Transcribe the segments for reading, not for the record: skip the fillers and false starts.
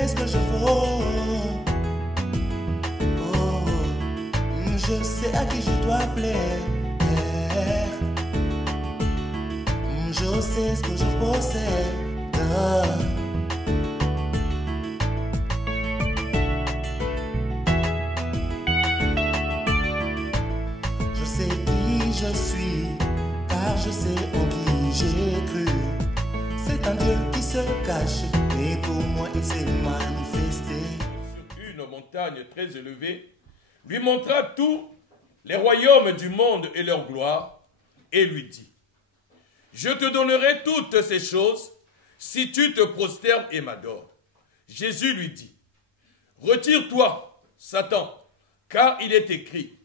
sais ce que je vaux. Oh, je sais à qui je dois plaire. Je sais ce que je possède. Je sais qui je suis, car je sais en qui j'ai cru. C'est un Dieu qui se cache, mais pour moi il s'est manifesté. Sur une montagne très élevée, lui montra tous les royaumes du monde et leur gloire, et lui dit: je te donnerai toutes ces choses si tu te prosternes et m'adores. Jésus lui dit: retire-toi, Satan, car il est écrit: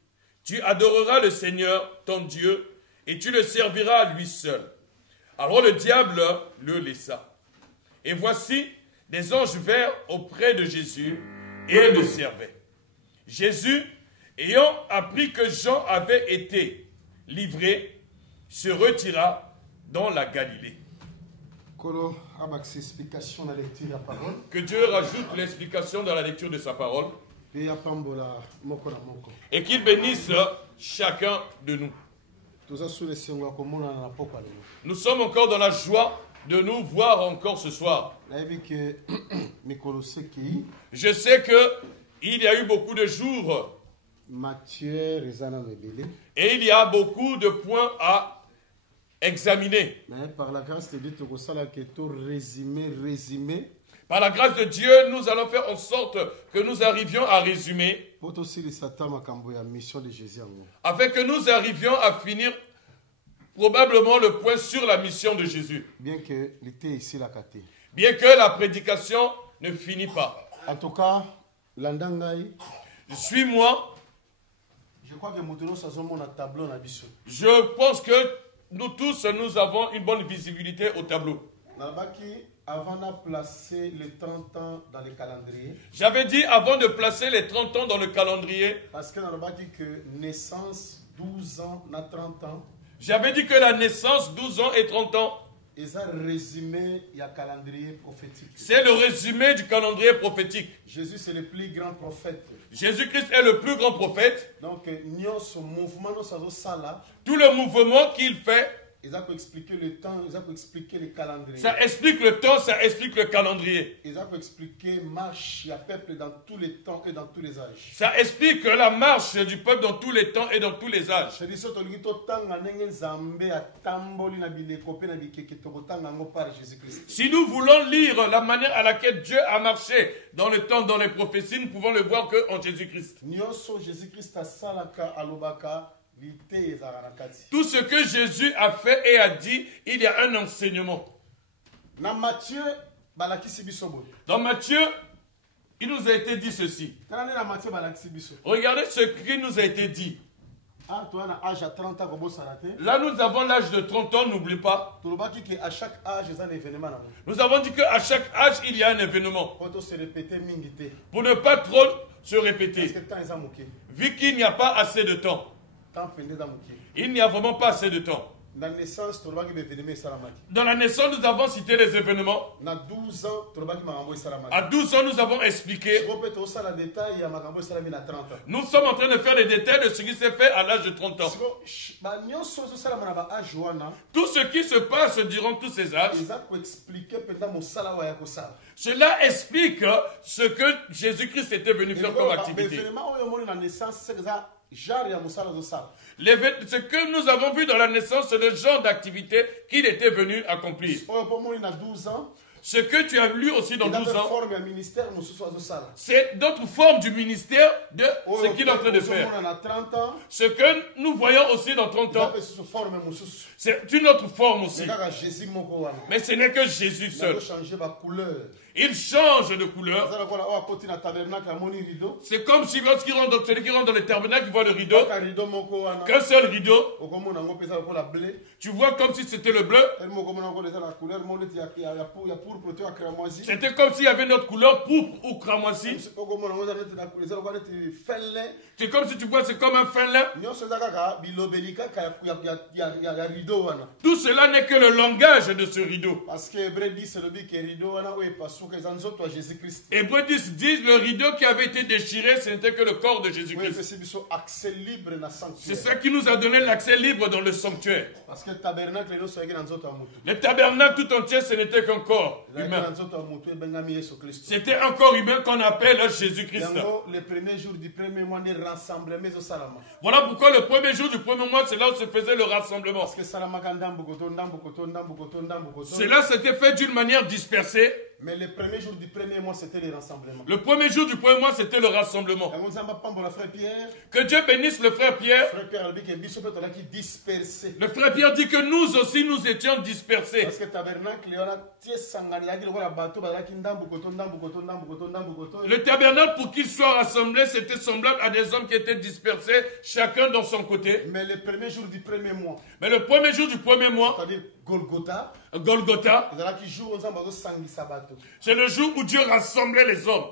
tu adoreras le Seigneur, ton Dieu, et tu le serviras à lui seul. Alors le diable le laissa. Et voici, des anges vinrent auprès de Jésus et le servaient. Jésus, ayant appris que Jean avait été livré, se retira dans la Galilée. Que Dieu rajoute l'explication dans la lecture de sa parole et qu'il bénisse chacun de nous. Nous sommes encore dans la joie de nous voir encore ce soir. Je sais qu'il y a eu beaucoup de jours et il y a beaucoup de points à examiner. Par la grâce de Dieu, par la grâce de Dieu, nous allons faire en sorte que nous arrivions à résumer, afin que nous arrivions à finir probablement le point sur la mission de Jésus. Bien que la prédication ne finit pas. En tout cas, suis-moi. Je crois que je pense que nous tous, nous avons une bonne visibilité au tableau. Avant de placer les 30 ans dans le calendrier. J'avais dit avant de placer les 30 ans dans le calendrier. Parce que nous avons dit que naissance 12 ans, 30 ans. J'avais dit que la naissance 12 ans et 30 ans. C'est le résumé du calendrier prophétique. Jésus c'est le plus grand prophète. Jésus-Christ est le plus grand prophète. Donc, tout le mouvement qu'il fait, ils ont expliqué le temps, ils ont expliqué le calendrier. Ça explique le temps, ça explique le calendrier. Ils ont expliqué marche du peuple dans tous les temps et dans tous les âges. Ça explique la marche du peuple dans tous les temps et dans tous les âges. Si nous voulons lire la manière à laquelle Dieu a marché dans le temps, dans les prophéties, nous pouvons le voir qu'en Jésus-Christ. Tout ce que Jésus a fait et a dit, il y a un enseignement. Dans Matthieu, il nous a été dit ceci. Regardez ce qui nous a été dit. Là, nous avons l'âge de 30 ans, n'oublie pas. Nous avons dit qu'à chaque âge, il y a un événement. Pour ne pas trop se répéter. Vu qu'il n'y a pas assez de temps. Il n'y a vraiment pas assez de temps. Dans la naissance, nous avons cité les événements. À 12 ans, nous avons expliqué. Nous sommes en train de faire les détails de ce qui s'est fait à l'âge de 30 ans. Tout ce qui se passe durant tous ces âges, cela explique ce que Jésus-Christ était venu faire comme activité. Ce que nous avons vu dans la naissance, c'est le genre d'activité qu'il était venu accomplir. Ce que tu as lu aussi dans 12 ans, c'est d'autres formes du ministère de ce qu'il est en train de faire. Ce que nous voyons aussi dans 30 ans, c'est une autre forme aussi. Mais ce n'est que Jésus seul. Il change de couleur. C'est comme si lorsqu'il rentre, celui qui rentre dans le tabernacle, il voit le rideau. Qu'un seul rideau. Tu vois comme si c'était le bleu. C'était comme s'il y avait notre couleur pourpre ou cramoisi. C'est comme si tu vois, c'est comme un fin lin. Tout cela n'est que le langage de ce rideau. Parce que Hébreux 10 dit le rideau qui avait été déchiré, ce n'était que le corps de Jésus-Christ. C'est ça qui nous a donné l'accès libre dans le sanctuaire. Parce que le tabernacle tout entier, ce n'était qu'un corps humain. C'était un corps humain qu'on appelle Jésus-Christ. Le premier jour du premier mois de rassemblement. Voilà pourquoi le premier jour du premier mois, c'est là où se faisait le rassemblement. Cela s'était fait d'une manière dispersée. Mais le premier jour du premier mois, c'était le rassemblement. Le premier jour du premier mois, c'était le rassemblement. Que Dieu bénisse le frère Pierre. Le frère Pierre dit que nous aussi, nous étions dispersés. Parce que le tabernacle, pour qu'il soit rassemblé, c'était semblable à des hommes qui étaient dispersés, chacun dans son côté. Mais le premier jour du premier mois. C'est-à-dire Golgotha. C'est le jour où Dieu rassemblait les hommes.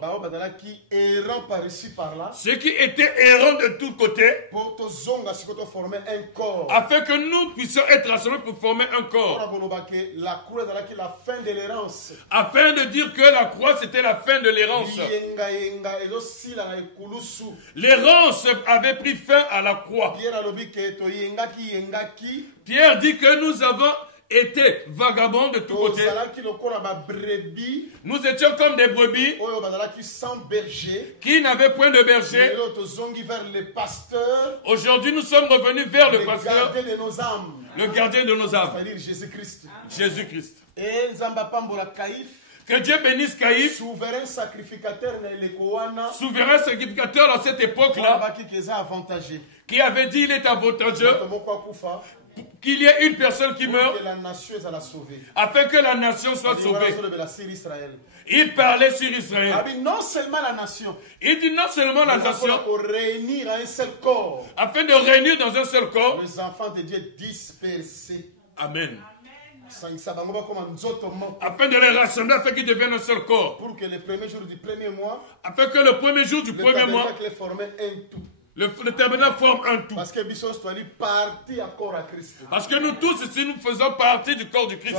Ceux qui étaient errants de tous côtés. Afin que nous puissions être rassemblés pour former un corps. Afin de dire que la croix c'était la fin de l'errance. L'errance avait pris fin à la croix. Pierre dit que nous avons été vagabonds de tous côtés. Nous étions comme des brebis qui n'avaient point de berger. Aujourd'hui, nous sommes revenus vers le pasteur, le gardien de nos âmes, Jésus-Christ. Que Dieu bénisse Caïphe, souverain sacrificateur dans cette époque-là, qui avait dit il est avantageux qu'il y ait une personne qui meurt afin que la nation soit sauvée. Il parlait sur Israël. Non seulement la nation. Il dit non seulement la nation. Réunir un seul corps. Afin de réunir dans un seul corps. Les enfants de Dieu dispersés. Amen. Afin de les rassembler, afin qu'ils deviennent un seul corps. Pour que le premier jour du premier mois. Afin que le premier jour du premier mois. Le tabernacle forme un tout. Parce que nous tous ici, nous faisons partie du corps du Christ.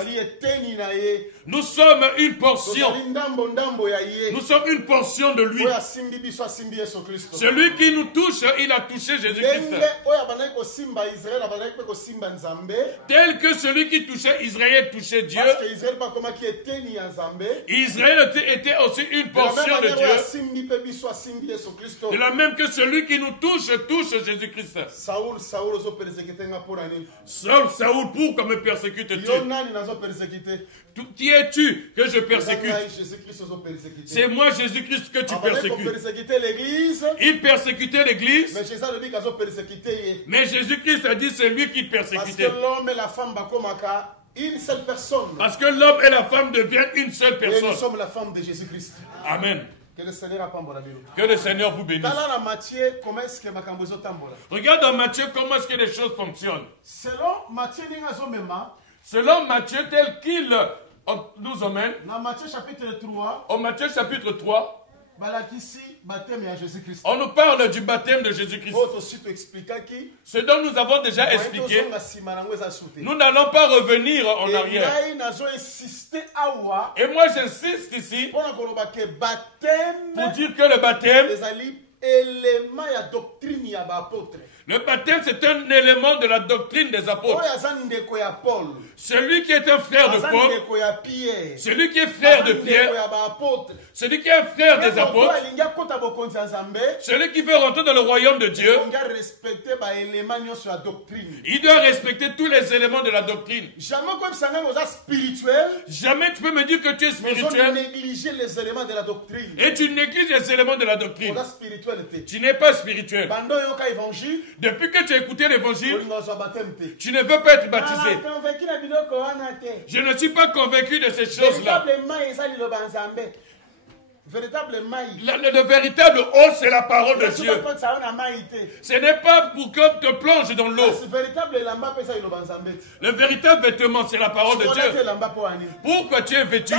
Nous sommes une portion. Nous sommes une portion de lui. Celui qui nous touche, il a touché Jésus-Christ. Tel que celui qui touchait Israël touchait Dieu. Israël était aussi une portion de Dieu. De la même que celui qui nous touche Jésus-Christ. Saoul, pourquoi me persécutes-tu? Qui es-tu que je persécute? C'est moi Jésus-Christ que tu persécutes. Il persécutait l'église. Mais Jésus-Christ a dit c'est lui qui persécutait. Une seule personne. Parce que l'homme et la femme deviennent une seule personne. Et nous sommes la femme de Jésus-Christ. Amen. Que le Seigneur vous bénisse. Regarde dans Matthieu comment est-ce que les choses fonctionnent. Selon Matthieu tel qu'il nous emmène. Dans Matthieu chapitre 3. En Matthieu chapitre 3. On nous parle du baptême de Jésus-Christ. Ce dont nous avons déjà expliqué. Nous n'allons pas revenir en arrière. Et moi j'insiste ici pour dire que le baptême, le baptême, c'est un élément de la doctrine des apôtres. Celui qui est un frère de Paul, celui qui est frère de Pierre, celui qui est un frère des apôtres, celui qui veut rentrer dans le royaume de Dieu, il doit respecter tous les éléments de la doctrine. Jamais tu peux me dire que tu es spirituel et tu négliges les éléments de la doctrine. Tu n'es pas spirituel. Depuis que tu as écouté l'évangile, tu ne veux pas être baptisé. Je ne suis pas convaincu de ces choses-là. Véritable maï. Le véritable eau, c'est la parole de Dieu. Ça on a maïté. Ce n'est pas pour qu'on te plonge dans l'eau. Véritable lamba pesa ilo banzambe. Le véritable vêtement, c'est la parole de Dieu. Pourquoi tu es vêtu?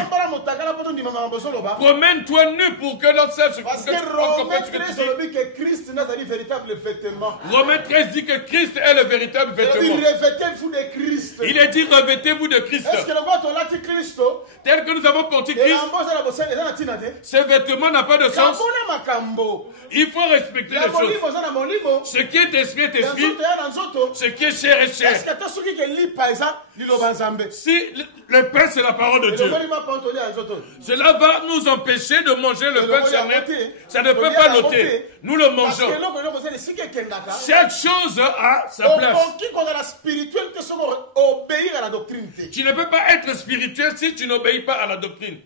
Promène-toi nu pour que l'on sache parce que Romains 13 dit que Christ n'a pas dit véritable vêtement. Romains 13 dit que Christ est le véritable vêtement. Revêtez-vous de Christ. Il est dit revêtez-vous de Christ. Est-ce que le vote on a dit Christ? Tel que nous avons porté Christ, ce vêtement n'a pas de sens. Il faut respecter les choses. Ce qui est esprit est esprit. Ce qui est chair est chair. Si le pain c'est la parole de Dieu, cela va nous empêcher de manger le pain charnel. Ça ne peut pas l'ôter. Nous le mangeons. Chaque chose a sa place. Tu ne peux pas être spirituel si tu n'obéis pas à la doctrine.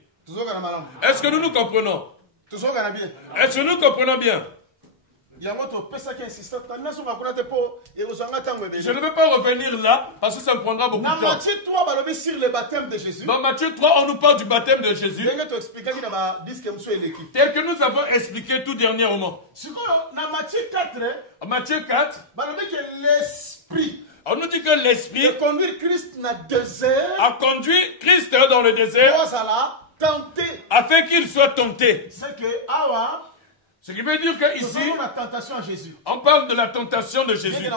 Est-ce que nous nous comprenons? Est-ce que nous comprenons bien? Je ne veux pas revenir là parce que ça me prendra beaucoup de temps. Dans Matthieu 3, on nous parle du baptême de Jésus. Tel que nous avons expliqué tout dernièrement. Matthieu 4, on nous dit que l'Esprit a conduit Christ dans le désert afin qu'il soit tenté. Ce qui veut dire qu'ici, on parle de la tentation de Jésus.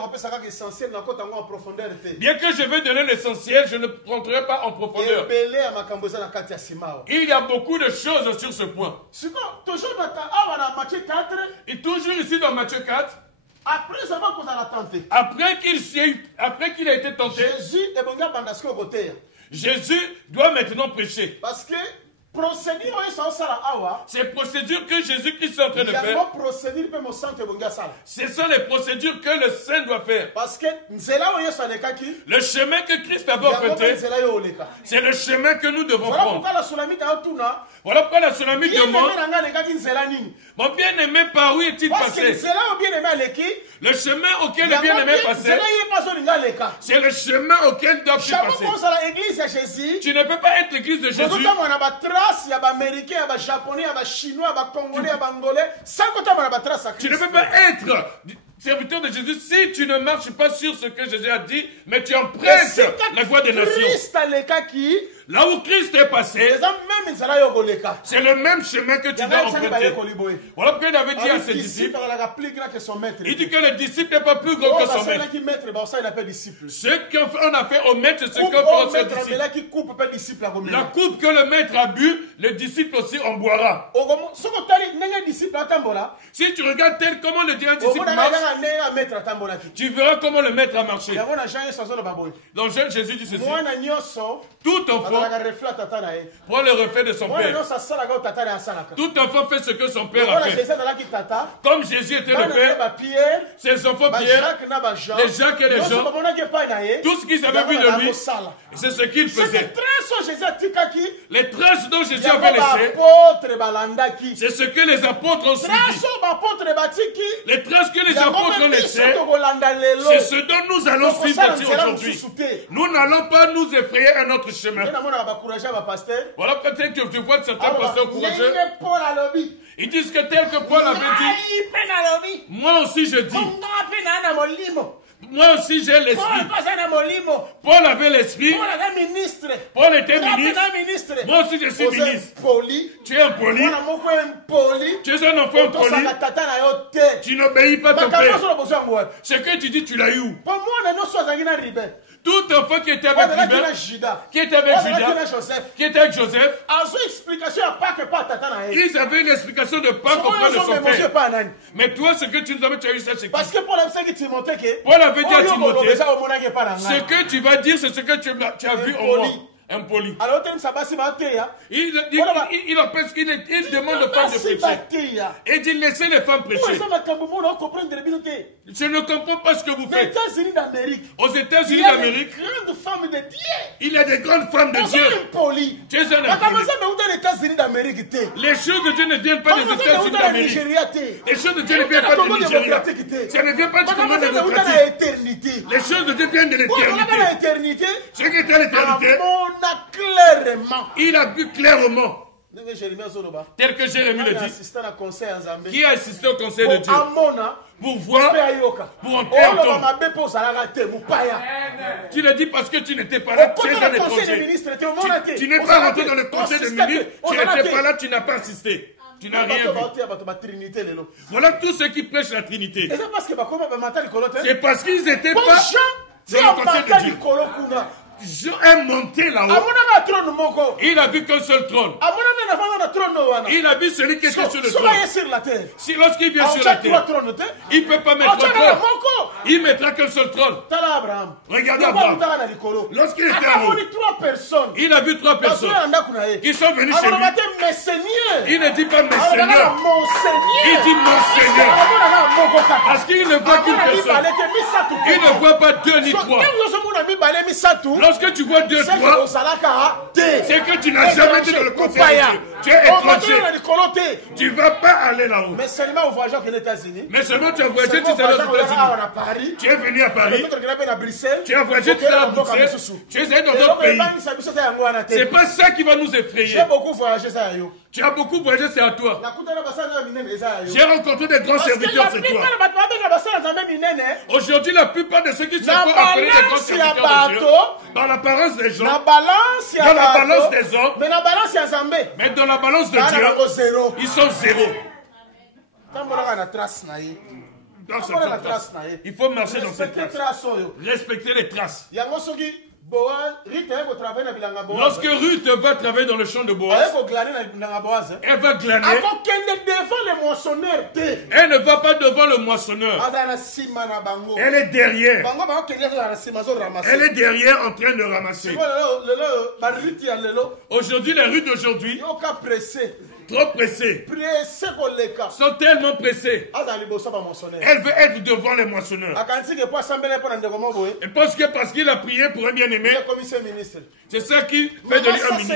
Bien que je vais donner l'essentiel, je ne rentrerai pas en profondeur. Il y a beaucoup de choses sur ce point. Et toujours ici dans Matthieu 4, après qu'il a été tenté, Jésus doit maintenant prêcher. Parce que ces procédures que Jésus-Christ est en train de faire, ce sont les procédures que le Saint doit faire. Parce que le chemin que Christ a emprunté, c'est le chemin que nous devons prendre. Voilà pourquoi la Sulamite demande, mon bien-aimé, par où est-il passé? Le chemin auquel le bien-aimé est passé, c'est le chemin auquel il doit passer. Tu ne peux pas être l'église de Jésus. Tu ne peux pas être serviteur de Jésus si tu ne marches pas sur ce que Jésus a dit, mais tu empruntes la voie des nations. Là où Christ est passé, c'est le même chemin que tu dois emprunter. Voilà pourquoi il avait dit à ses disciples, il dit que le disciple n'est pas plus grand que son maître. Ce qu'on a fait au maître, c'est ce qu'on fait au disciple. La coupe que le maître a bu, le disciple aussi en boira. Si tu regardes tel comment le disciple marche, tu verras comment le maître a marché. Dans Jean, Jésus dit ceci, tout enfant prend le reflet de son père. Tout enfant fait ce que son père a fait. Comme Jésus était le père, ses enfants Pierre, les Jacques et les Jean, tout ce qu'ils avaient vu de lui, c'est ce qu'il faisait. Les traces dont Jésus avait laissées, c'est ce que les apôtres ont suivi. Les traces que les apôtres ont laissées, c'est ce dont nous allons suivre aujourd'hui. Nous n'allons pas nous effrayer un autre chemin. Voilà peut-être que tu vois certains pasteurs courageux. Ils disent que tel que Paul avait dit, moi aussi je dis. Moi aussi j'ai l'esprit. Paul avait l'esprit. Paul était ministre. Moi aussi je suis ministre. Tu es impoli. Tu es un enfant impoli. Tu n'obéis pas ton père. Ce que tu dis, tu l'as eu où? Tout enfant qui était avec Ruben, qui était avec Judas, qui était avec Joseph, ils avaient une explication de Pâques auprès de son père. Mais toi, ce que tu nous avais, tu as eu ça chez Christ. Paul avait dit à Timothée, ce que tu vas dire, c'est ce que tu as vu en moi. Impoli. Il empêche qu'il demande aux femmes de prêcher. Et dit laissez les femmes prêcher. Je ne comprends pas ce que vous faites. Aux États-Unis d'Amérique, il y a des grandes femmes de Dieu. Tu es un impoli. Les choses de Dieu ne viennent pas des États-Unis d'Amérique. Les choses de Dieu ne viennent pas du Nigeria. Ça ne vient pas du Congo démocratique. Les choses de Dieu viennent de l'éternité. Ce qui est à l'éternité, il a vu clairement. tel que Jérémie le dit, qui a assisté au conseil de Dieu pour voir, pour entendre. Tu le dis parce que tu n'étais pas là, tu es un étranger. Tu n'es pas rentré dans le conseil des ministres, tu n'étais pas là, tu n'as pas assisté. Tu n'as rien vu. Voilà tous ceux qui prêchent la Trinité. C'est parce qu'ils n'étaient pas dans le conseil de Dieu. Jean est monté là-haut. Il a vu qu'un seul trône. Il a vu celui qui était sur le trône. Si lorsqu'il vient sur la terre, il ne peut pas mettre un trône. Il ne mettra qu'un seul trône. Regardez Abraham. Lorsqu'il était en haut, il a vu 3 personnes qui sont venues chez lui. Il ne dit pas mes seigneurs. Il dit mon Seigneur. Parce qu'il ne voit qu'une personne. Il ne voit pas 2 ni 3. Lorsque tu vois 2, 3, c'est que tu n'as jamais été dans le conseil de Dieu. Tu es étranger. Tu ne vas pas aller là-haut. Mais seulement tu as voyagé, tu es allé aux États-Unis. Tu es venu à Paris. Tu as voyagé, tu es allé à Bruxelles. Tu es allé dans d'autres pays. C'est pas ça qui va nous effrayer. Tu as beaucoup voyagé, c'est à toi. J'ai rencontré des grands serviteurs, c'est toi. Aujourd'hui, la plupart de ceux qui sont appelés des grands serviteurs de Dieu, dans l'apparence des gens, dans la balance des hommes, mais dans la balance de Dieu, ils sont 0. Il faut marcher dans cette trace. Respecter les traces. Lorsque Ruth va travailler dans le champ de Boaz, elle va glaner. Elle ne va pas devant le moissonneur. Elle est derrière. Elle est derrière en train de ramasser. Aujourd'hui, les Ruth d'aujourd'hui, trop pressées, sont tellement pressées. Elle veut être devant les moissonneurs. Et parce qu'il a prié pour un bien-aimé, c'est ça qui fait de lui un ministre.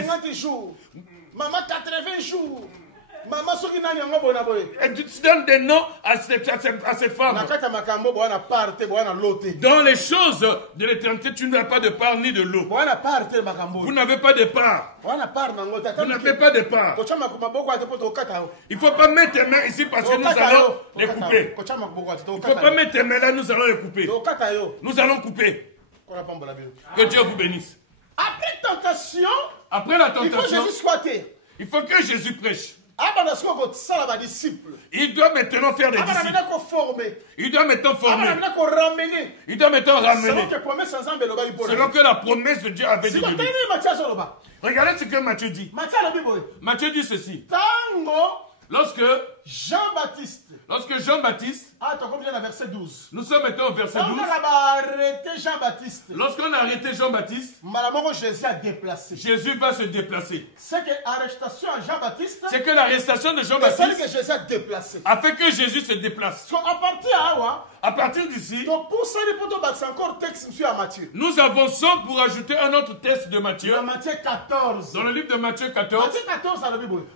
Maman 80 jours. Et tu donnes des noms à cette femme. Dans les choses de l'éternité, tu n'as pas de part ni de lot. Vous n'avez pas de part. Vous n'avez pas de part. Il ne faut pas mettre tes mains ici parce que nous allons les couper. Il ne faut pas mettre tes mains là, nous allons les couper. Nous allons couper. Que Dieu vous bénisse. Après la tentation, il faut que Jésus prêche. Il doit maintenant faire des disciples. Il doit maintenant former. Il doit maintenant ramener. Selon que la promesse de Dieu avait dit. Regardez ce que Matthieu dit. Matthieu dit ceci. Lorsque Jean-Baptiste, nous sommes maintenant au verset 12. Lorsqu'on a arrêté Jean-Baptiste, Jésus va se déplacer. C'est que l'arrestation de Jean-Baptiste a fait que Jésus se déplace. À partir d'ici, nous avançons pour ajouter un autre texte de Matthieu. Dans le livre de Matthieu 14.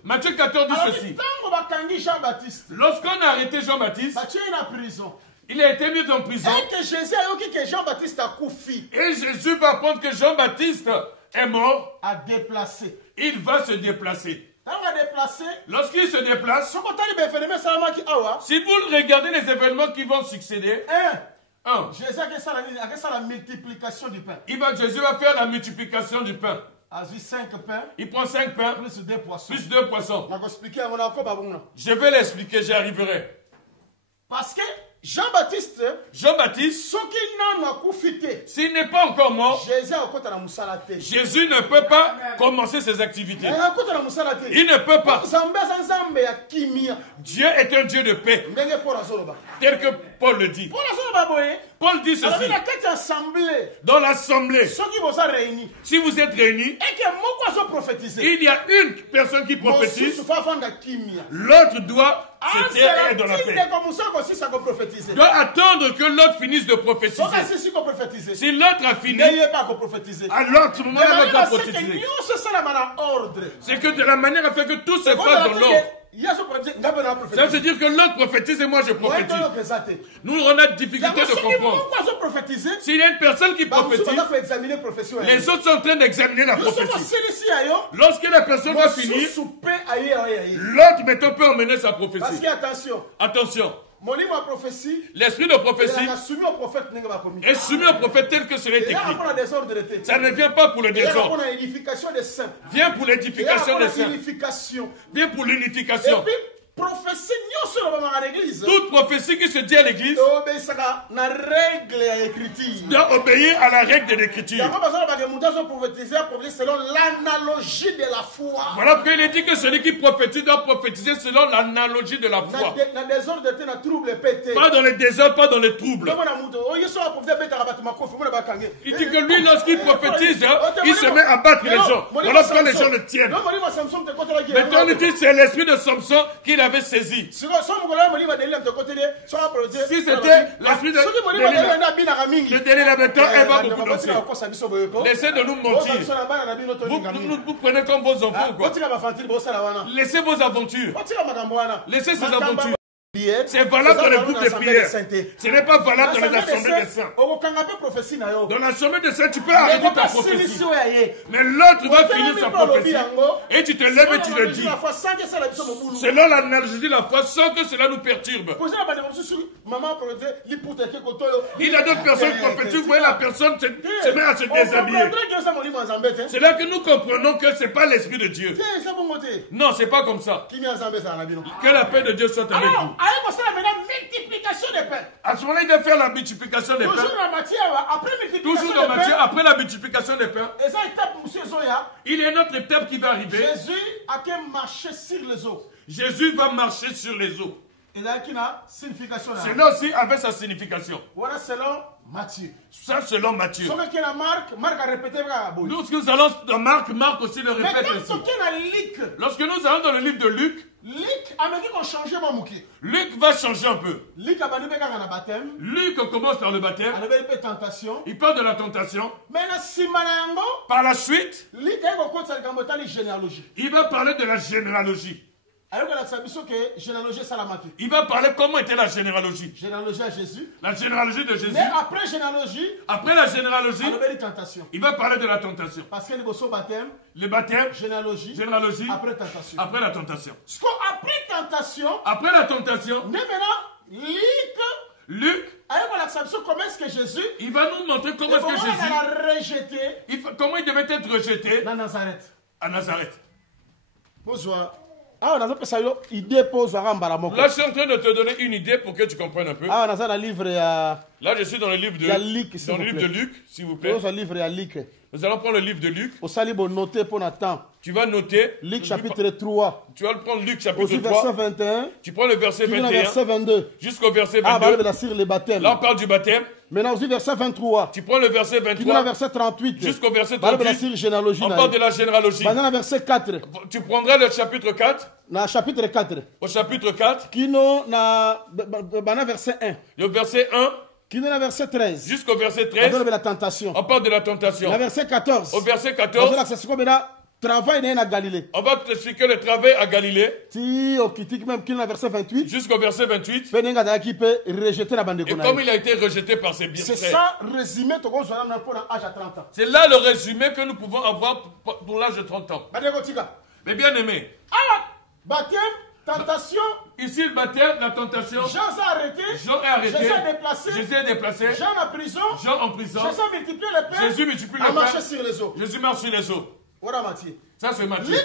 Matthieu 14 dit ceci. Lorsqu'on a arrêté Jean-Baptiste, il a été mis en prison. Et Jésus va apprendre que Jean-Baptiste est mort. Il va se déplacer. Lorsqu'il se déplace, si vous regardez les événements qui vont succéder, Jésus va faire la multiplication du pain. Il prend 5 pains plus 2 poissons. Plus 2 poissons. Je vais l'expliquer, j'y arriverai. Parce que Jean-Baptiste, s'il n'est pas encore mort, Jésus ne peut pas commencer ses activités. Il ne peut pas. Dieu est un Dieu de paix, tel que Paul le dit. Paul dit ceci. Dans l'assemblée, si vous êtes réunis, il y a une personne qui prophétise, l'autre doit se taire et être dans la paix. Doit attendre que l'autre finisse de prophétiser. Si l'autre a fini, alors ce moment-là, l'autre va prophétiser. C'est que de la manière à faire que tout se passe dans l'ordre. Ça veut dire que l'autre prophétise et moi je prophétise. Nous, on a difficulté de comprendre. S'il y a une personne qui prophétise, les autres sont en train d'examiner la prophétie. Lorsque la personne va finir, l'autre maintenant peut emmener sa prophétie. Parce que attention. Attention. L'esprit de prophétie est soumis au prophète tel que cela est écrit. Ça ne vient pas pour le désordre. Vient pour l'édification des saints. Vient pour l'unification. Toute prophétie qui se dit à l'église doit obéir à la règle de l'écriture. Voilà pourquoi il est dit que celui qui prophétise doit prophétiser selon l'analogie de la foi. Pas dans les désordres, pas dans les troubles. Il dit que lui, lorsqu'il prophétise, il se met à battre les gens. Voilà pourquoi les gens le tiennent. Maintenant, on dit que c'est l'esprit de Samson qu'il avait saisi. Si c'était l'esprit de Delilah, maintenant, elle va beaucoup danser. Laissez de nous mentir. Vous prenez comme vos enfants, quoi. Laissez vos aventures. Laissez ces aventures. C'est valable dans les groupes de prière. Ce n'est pas valable dans les assemblées des saints. Dans l'assemblée des saints, tu peux arrêter ta prophétie. Mais l'autre va finir sa prophétie. Et tu te lèves et tu le dis. Selon l'analogie de la foi, sans que cela nous perturbe. Il y a d'autres personnes qui prophétisent. Vous voyez, la personne se met à se déshabiller. C'est là que nous comprenons que ce n'est pas l'esprit de Dieu. Non, ce n'est pas comme ça. Que la paix de Dieu soit avec vous. À ce moment-là, il va faire la multiplication des pains. Toujours dans Matthieu, après la multiplication des pains, il y a une autre étape qui va arriver. Jésus va marcher sur les eaux. Cela aussi avait sa signification. Voilà selon Matthieu. Ça selon Matthieu. Marc a répété. Lorsque nous allons dans Marc aussi le répète aussi. Lorsque nous allons dans le livre de Luc, Luc va changer un peu. Luc commence par le baptême. Il parle de la tentation. Par la suite, il va parler de la généalogie. Il va parler comment était la généalogie. Généalogie à Jésus. La généalogie de Jésus. Mais après la généalogie, il va parler de la tentation. Parce que le baptême, généalogie, après tentation. Après la tentation. Après la tentation, Luc, comment est-ce que Jésus, il va nous montrer comment est-ce que Jésus, comment il devait être rejeté à Nazareth. Bonsoir. Là, je suis en train de te donner une idée pour que tu comprennes un peu. Là, je suis dans le livre de Luc, s'il vous plaît. Nous allons prendre le livre de Luc. Tu vas noter. Luc chapitre 3. Tu vas prendre Luc chapitre 3. Verset 21. Tu prends le verset 21. Verset 22. Jusqu'au verset 22. Là, on parle du baptême. Maintenant, aussi verset 23. Tu prends le verset 23. Verset 38. Jusqu'au verset 38. On parle de la généalogie. Maintenant, verset 4. Tu prendras le chapitre 4. Chapitre 4. Au chapitre 4. Verset 1. Le verset 1. Verset 13. Jusqu'au verset 13. On parle de la tentation. On parle de la tentation. Verset 14. Au verset 14. Travail à Galilée. On va t'expliquer le travail à Galilée. Verset 28. Jusqu'au verset 28. Et comme il a été rejeté par ses biens. C'est ça résumé pour l'âge de 30 ans. C'est là le résumé que nous pouvons avoir pour l'âge de 30 ans. Mais bien aimé. Baptême, tentation. Ici le baptême, la tentation. Jean est arrêté. Jésus est déplacé. Jean en prison. Jésus multiplie les pains. Marché sur les eaux. Jésus marche sur les eaux. Voilà Matthieu. Ça c'est Matthieu.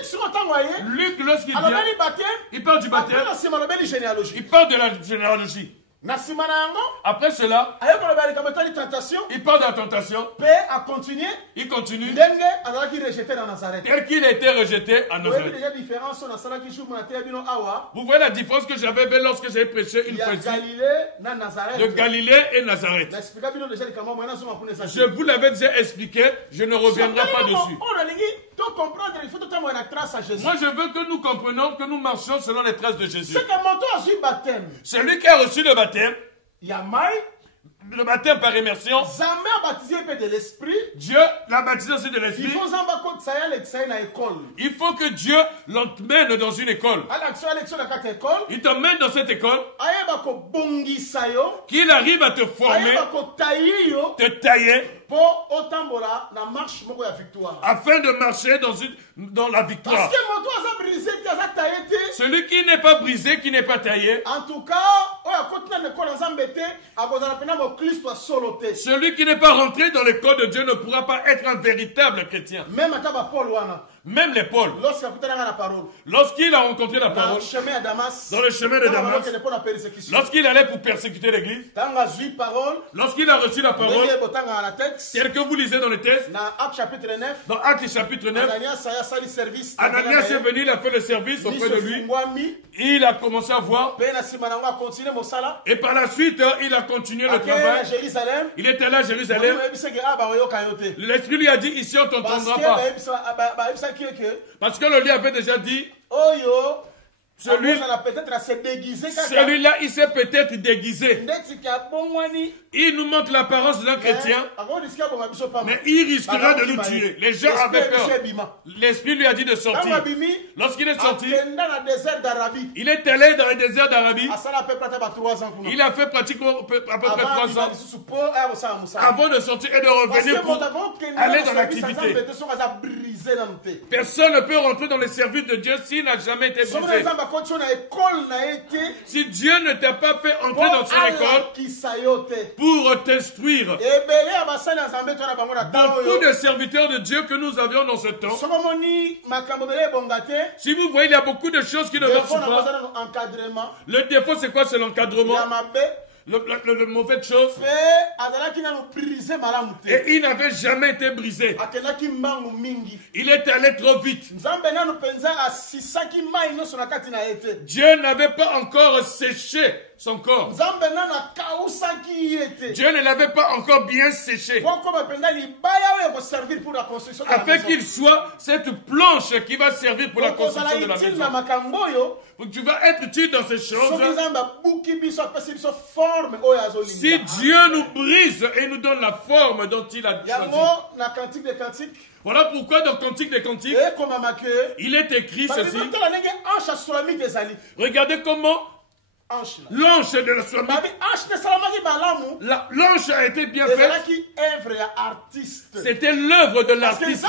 Luc lorsqu'il vient, il parle du baptême. Il parle de la généalogie. Après cela, il parle de la tentation. Il continue. Tel qu'il a été rejeté à Nazareth. Vous voyez la différence que j'avais faite lorsque j'ai prêché une fois de Galilée et Nazareth. Je vous l'avais déjà expliqué, je ne reviendrai pas dessus. Moi je veux que nous comprenions que nous marchions selon les traces de Jésus. Celui qui a reçu le baptême, le baptême par immersion, Zambé a baptisé peu de l'esprit. Dieu l'a baptisé aussi de Il l'esprit. faut Zamba côté ça y est na école. Il faut que Dieu l'emmène dans une école. Action na quatre école. Il t'emmène dans cette école, Ayeba ko bongisa yo. qu'il arrive à te former, Ayeba ko tailler yo. te tailler, Pour otambola na marche moko ya victoire. afin de marcher dans la Parce victoire. que mon doigt a brisé, tu as taillé. Celui qui n'est pas brisé, qui n'est pas taillé, En tout cas, oya kotna ne kola zambete, akozala pena mo Christ wa solote. celui qui n'est pas rentré dans l'école de Dieu ne pourra pas être un véritable chrétien. Même ataba Paul wana. Même les Paul, Lorsqu'il a écouté la parole. lorsqu'il a rencontré la Dans parole, le chemin à Damas. dans le chemin de Damas, Lorsqu'il lorsqu'il allait pour persécuter l'église, a vu parole, lorsqu'il a reçu la parole, à la texte. tel que vous lisez dans le texte, Dans Actes chapitre 9. dans Actes chapitre 9, Ananias a sali service. Ananias est venu, il a fait le service auprès de lui, il a commencé à voir, et par la suite, il a continué le travail. Jérusalem. Il est allé à Jérusalem. L'Esprit lui a dit, ici on t'entendra pas. Parce que le lui avait déjà dit, celui-là, il s'est peut-être déguisé. Il nous montre l'apparence d'un chrétien, mais il risquera de nous tuer. Les gens avaient peur. L'Esprit lui a dit de sortir. Lorsqu'il est sorti, il est allé dans le désert d'Arabie. Il a fait pratiquement à peu près 3 ans avant de sortir et de revenir pour aller dans l'activité. Personne ne peut rentrer dans le service de Dieu s'il n'a jamais été brisé. Si Dieu ne t'a pas fait entrer dans son école pour t'instruire, beaucoup de serviteurs de Dieu que nous avions dans ce temps, si vous voyez, il y a beaucoup de choses qui ne marchent pas. Le défaut, c'est quoi? C'est l'encadrement. Le mauvais chose. Et il n'avait jamais été brisé. Il est allé trop vite. Dieu n'avait pas encore séché son corps. Dieu ne l'avait pas encore bien séché. Afin qu'il soit cette planche qui va servir pour la construction de la maison. Tu vas être utile dans ces choses. Si Dieu nous brise et nous donne la forme dont il a choisi. Voilà pourquoi dans Cantique des Cantiques, il est écrit ceci. Regardez comment l'anche de la soie. L'anche a été bien faite. C'était l'œuvre de l'artiste.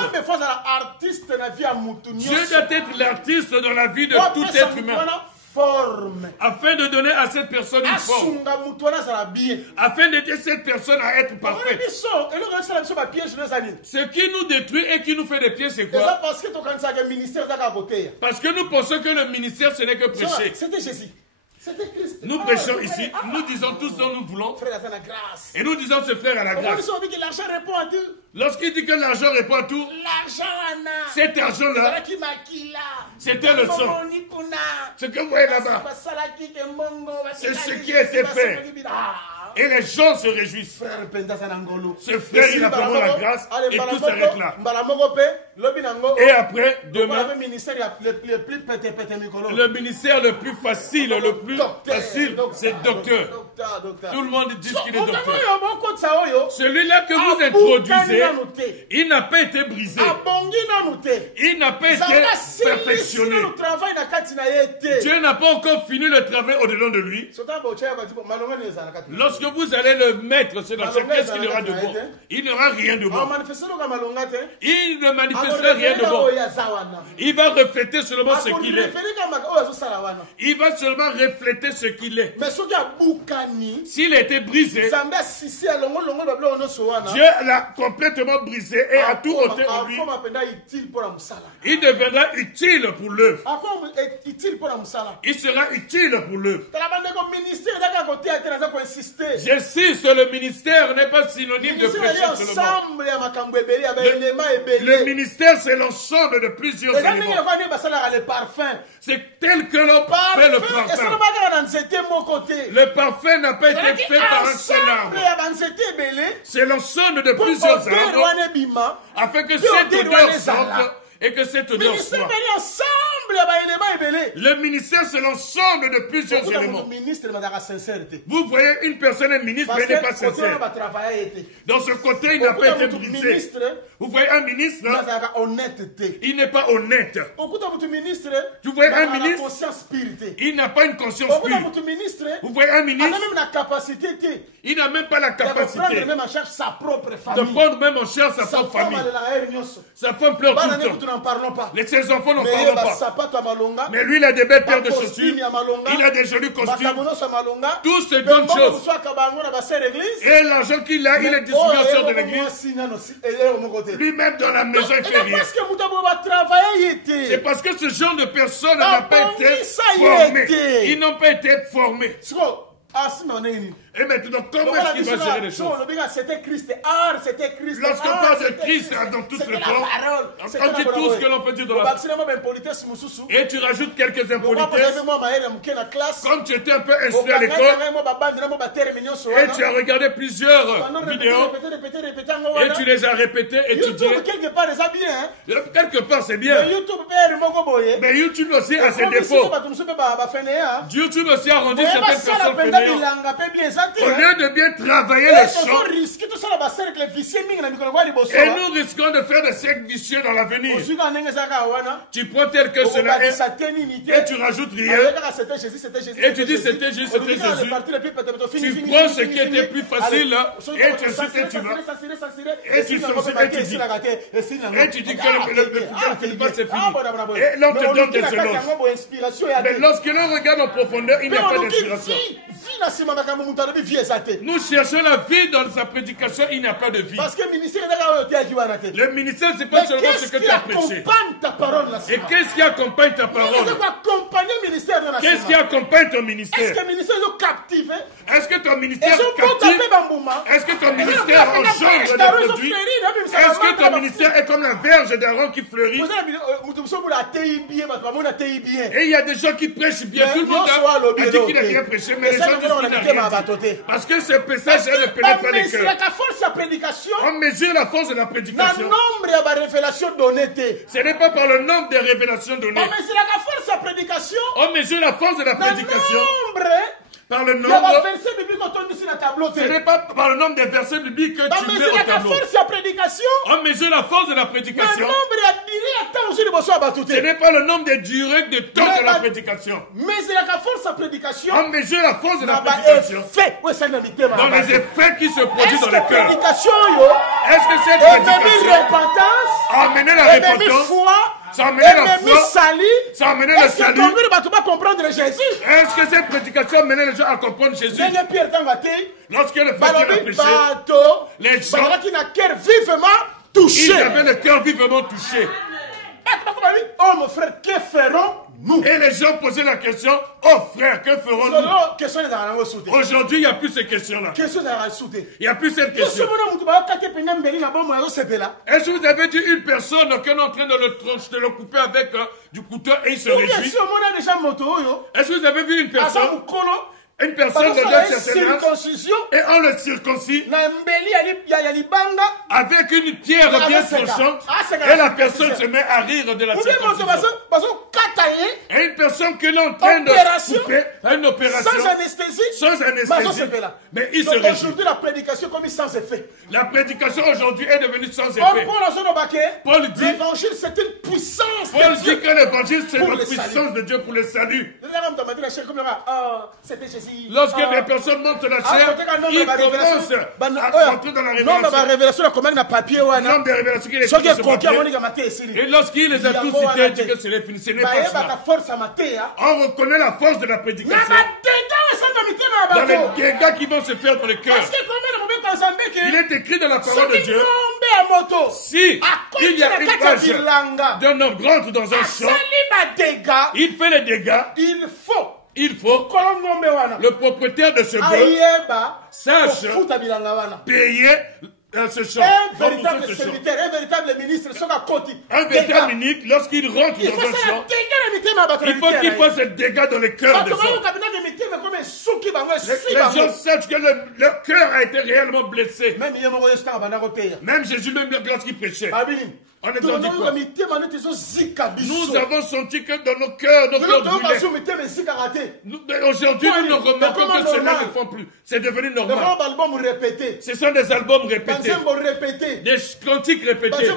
Dieu doit être l'artiste dans la vie de tout être humain. Afin de donner à cette personne une forme. Afin d'aider cette personne à être parfaite. Ce qui nous détruit et qui nous fait des pieds, c'est quoi? Parce que nous pensons que le ministère, ce n'est que prêcher. C'était Jésus. Nous prêchons ici, nous disons tout ce dont nous voulons. Et nous disons ce frère à la grâce. Lorsqu'il dit que l'argent répond à tout, cet argent-là, c'était le sang. Ce que vous voyez là-bas, c'est ce qui a été fait. Et les gens se réjouissent. Ce frère, il a vraiment la grâce et tout s'arrête là. Et après, demain, le ministère le plus facile, c'est docteur. Tout le monde dit qu'il est docteur. Celui-là que vous introduisez, il n'a pas été brisé. Il n'a pas été perfectionné. Dieu n'a pas encore fini le travail au-dedans de lui. Lorsque vous allez le mettre sur la chaise, qu'est-ce qu'il y aura de bon? Il n'y aura rien de bon. Il ne manifestera rien de bon. Il va refléter seulement ce qu'il est. Il va seulement refléter ce qu'il est. S'il a été brisé, Dieu l'a complètement brisé et a tout ôté en lui. Il deviendra utile pour l'œuvre. Il sera utile pour l'œuvre. J'insiste, le ministère n'est pas synonyme de prêcher seulement. Le ministère, c'est l'ensemble de plusieurs éléments. C'est tel que l'on fait le parfum. Le parfum n'a pas été fait par un seul arbre. C'est l'ensemble de plusieurs arbres afin que cette odeur sorte et que cette odeur soit. appelé. Le ministère, c'est l'ensemble de plusieurs Beaucoup éléments. de ministres sont sincérité. Vous voyez, une personne est ministre, mais elle n'est pas Parce que sincère. Dans ce côté, il n'a pas été brisé. ministre, Vous voyez un ministre, honnêteté. il n'est pas honnête. Beaucoup de ministres, Vous voyez un la ministre, conscience spirituelle. il n'a pas une conscience Beaucoup pure. de ministres, Vous voyez un a ministre, même la capacité il n'a même pas la de prendre capacité même en charge sa propre de famille. prendre même en charge sa Sa propre femme, famille. elle est la haine, nyonso. Sa femme pleure tout Bana le ne temps. n'en parlons pas. Ses enfants n'en Mais parlent il pas. sapato à malonga. Mais lui, il a des belles paires de Costume chaussures. ya malonga. Il a des jolis costumes. Bakamono sa malonga. Tous ces bonnes Mbongo choses. buswa kabango na basser l'église. Et l'argent qu'il a, il est distribué au sort de l'église. l'église. Lui-même dans la maison, il fait rien. Parce que Moutabo va travailler. C'est parce que ce genre de personnes Ah, n'ont pas bon, été ça y formées. était. Ils n'ont pas été formés. Ah, si, non, non. Et maintenant, comment est-ce qu'il va gérer les choses? C'était Christ. C'était Christ. Lorsqu'on parle de Christ dans toutes les formes, on dit tout ce que l'on peut dire dans la et tu rajoutes quelques impolitesses. Comme tu étais un peu instruit à l'école, et tu as regardé plusieurs vidéos, et tu les as répétées, étudiées. Quelque part, c'est bien. Mais YouTube aussi a ses défauts. YouTube aussi a rendu certaines personnes fainéantes. Au lieu de bien travailler le champ, et nous risquons de faire des cercles vicieux dans l'avenir. Tu prends tel que cela est, et tu rajoutes rien, et tu dis c'était Jésus, c'était Jésus. Tu prends ce qui était plus facile, et tu insultes et tu vas. Et tu censures et tu dis. Et tu dis que le Philippe c'est fini. Et l'on te donne des éloges. Mais lorsque l'on regarde en profondeur, il n'y a pas d'inspiration. Nous cherchons la vie dans sa prédication, il n'y a pas de vie. Parce que le ministère, le ministère, c'est pas seulement ce que tu as prêché. Et qu'est-ce qui accompagne ta parole? Qu'est-ce qui accompagne ton ministère? Est-ce que le ministère est captivé? Est-ce que ton ministère est captif? Est-ce que ton ministère engendre des produits? Est-ce que ton ministère est comme la verge d'Aaron qui fleurit? Et il y a des gens qui prêchent bien. Tout le monde a dit qu'il a bien prêché, mais les gens disent qu'il n'a rien dit. Parce que ce message ne pénètre pas les cœurs. On mesure la force de la prédication. Ce n'est pas par le nombre des révélations données. On mesure la force de la prédication par le nombre. Ce n'est pas par le nombre des versets bibliques que tu mets au tableau. On mesure la force de la prédication. Ce n'est pas le nombre des durées de temps de la prédication. On mesure la force de la prédication dans les effets qui se produisent dans le cœur. Est-ce que cette prédication a amené la repentance? Ça a amené la foi, ça a amené le salut. Est-ce que cette prédication a amené les gens à comprendre Jésus? Lorsque le frère a prêché, les gens, ils avaient le cœur vivement touché. Oh mon frère, que ferons-nous? Et les gens posaient la question, oh frère, que ferons-nous? Aujourd'hui, il n'y a plus ces questions-là. Il n'y a plus cette question. Est-ce que vous avez dit une personne qu'on est en train de le couper avec du couteau et il se réjouit? Est-ce que vous avez vu une personne de notre certain âge, et on le circoncis avec une pierre bien tranchante, et la personne se met à rire de la circoncision. Et une personne que l'on est en train de couper à une opération sans anesthésie, mais il se réjouit. La prédication aujourd'hui est devenue sans effet. Paul dit que l'évangile c'est la puissance de Dieu pour le salut. Lorsque les personnes montent la chair, ils commencent à rentrer dans la révélation. Nombre de révélations qu'il est sur ce papier. Et lorsqu'il les a tous cités, il dit que ce n'est fini. Ce n'est pas cela. On reconnaît la force de la prédication dans les dégâts qui vont se faire dans le cœur. Il est écrit dans la parole de Dieu, si il y a une page d'un homme rentre dans un champ, il fait les dégâts. Il faut que le propriétaire de ce bœuf sache payer ce champ. Un véritable serviteur, un véritable ministre, un véritable ministre, lorsqu'il rentre dans un champ, il faut qu'il fasse des dégâts dans le cœur des gens. Les gens sachent que leur cœur a été réellement blessé. Même Jésus, même lorsqu'il prêchait, On a entendu quoi? Nous avons senti que dans nos cœurs brûlaient. Aujourd'hui, nous ne remarquons que cela ne font plus. C'est devenu normal. Ce sont des albums répétés. Des cantiques répétés.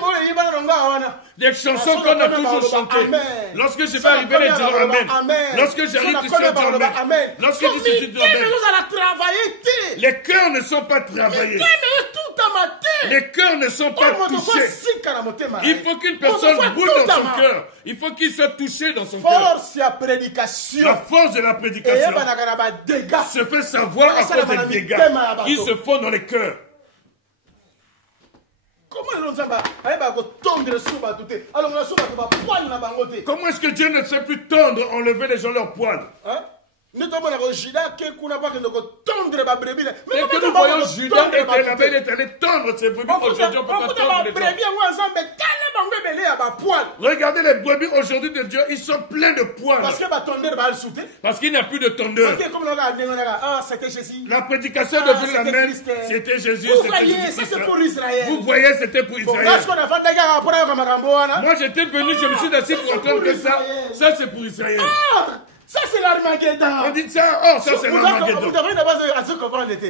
Des chansons qu'on a toujours chantées. Lorsque je vais arriver, les diront Amen. Lorsque j'arrive, tu sais dire Amen. Lorsque tu sais dire Amen. Les cœurs ne sont pas travaillés. Les cœurs ne sont pas touchés. Il faut qu'une personne brûle dans son cœur. Il faut qu'il soit touché dans son cœur. La force de la prédication se fait savoir à cause des dégâts qui se font dans les cœurs. Comment est-ce que Dieu ne sait plus tendre, enlever les gens leurs poils? Et que nous voyons Judas était là-bas, il est allé tendre ses brebis. Aujourd'hui, on peut pas tendre les gens. Regardez les brebis aujourd'hui de Dieu, ils sont pleins de poils. Parce qu'il n'y a plus de tondeur. La prédication de la même, c'était Jésus. Vous voyez, c'était pour Israël. Moi, j'étais venu, je me suis assis pour entendre que ça c'est pour Israël. Ça c'est l'Armageddon. On dit ça, oh ça c'est l'Armageddon.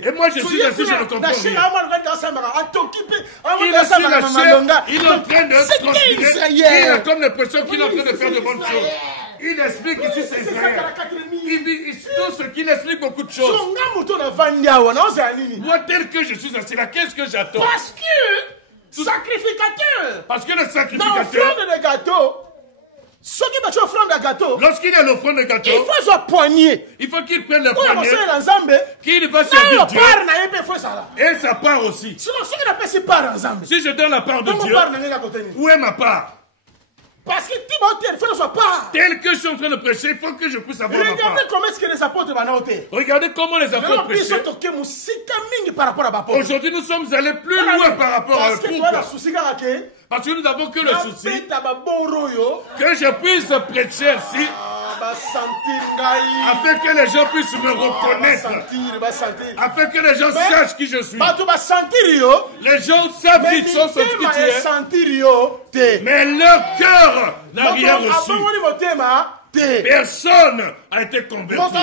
Et moi je suis assis, je ne comprends rien. Il est sur la chair, il est en train de transpirer. Il a comme l'impression qu'il est en train de faire de bonnes choses. Il explique ici c'est Israël. Il dit tout ce qu'il explique beaucoup de choses. Moi tel que je suis assis là, qu'est-ce que j'attends? Parce que sacrificateur. Parce que le sacrificateur. Lorsqu'il est l'offrande de gâteau, il faut son poignet. Il faut qu'il prenne le poignet. Qu'il va servir Dieu. Et sa part aussi. Si je donne la part de Dieu, où est ma part? Parce que tel que je suis en train de prêcher, il faut que je puisse avoir ma part. Regardez comment est-ce que les apôtres vont. Regardez comment les apôtres prêchaient. Aujourd'hui, nous sommes allés plus loin par rapport à eux. Parce que nous n'avons que le souci que je puisse prêcher ici afin que les gens puissent me reconnaître, afin que les gens sachent qui je suis. Les gens savent qui sont ce qui tu es, mais leur cœur n'a rien reçu. Personne n'a été converti.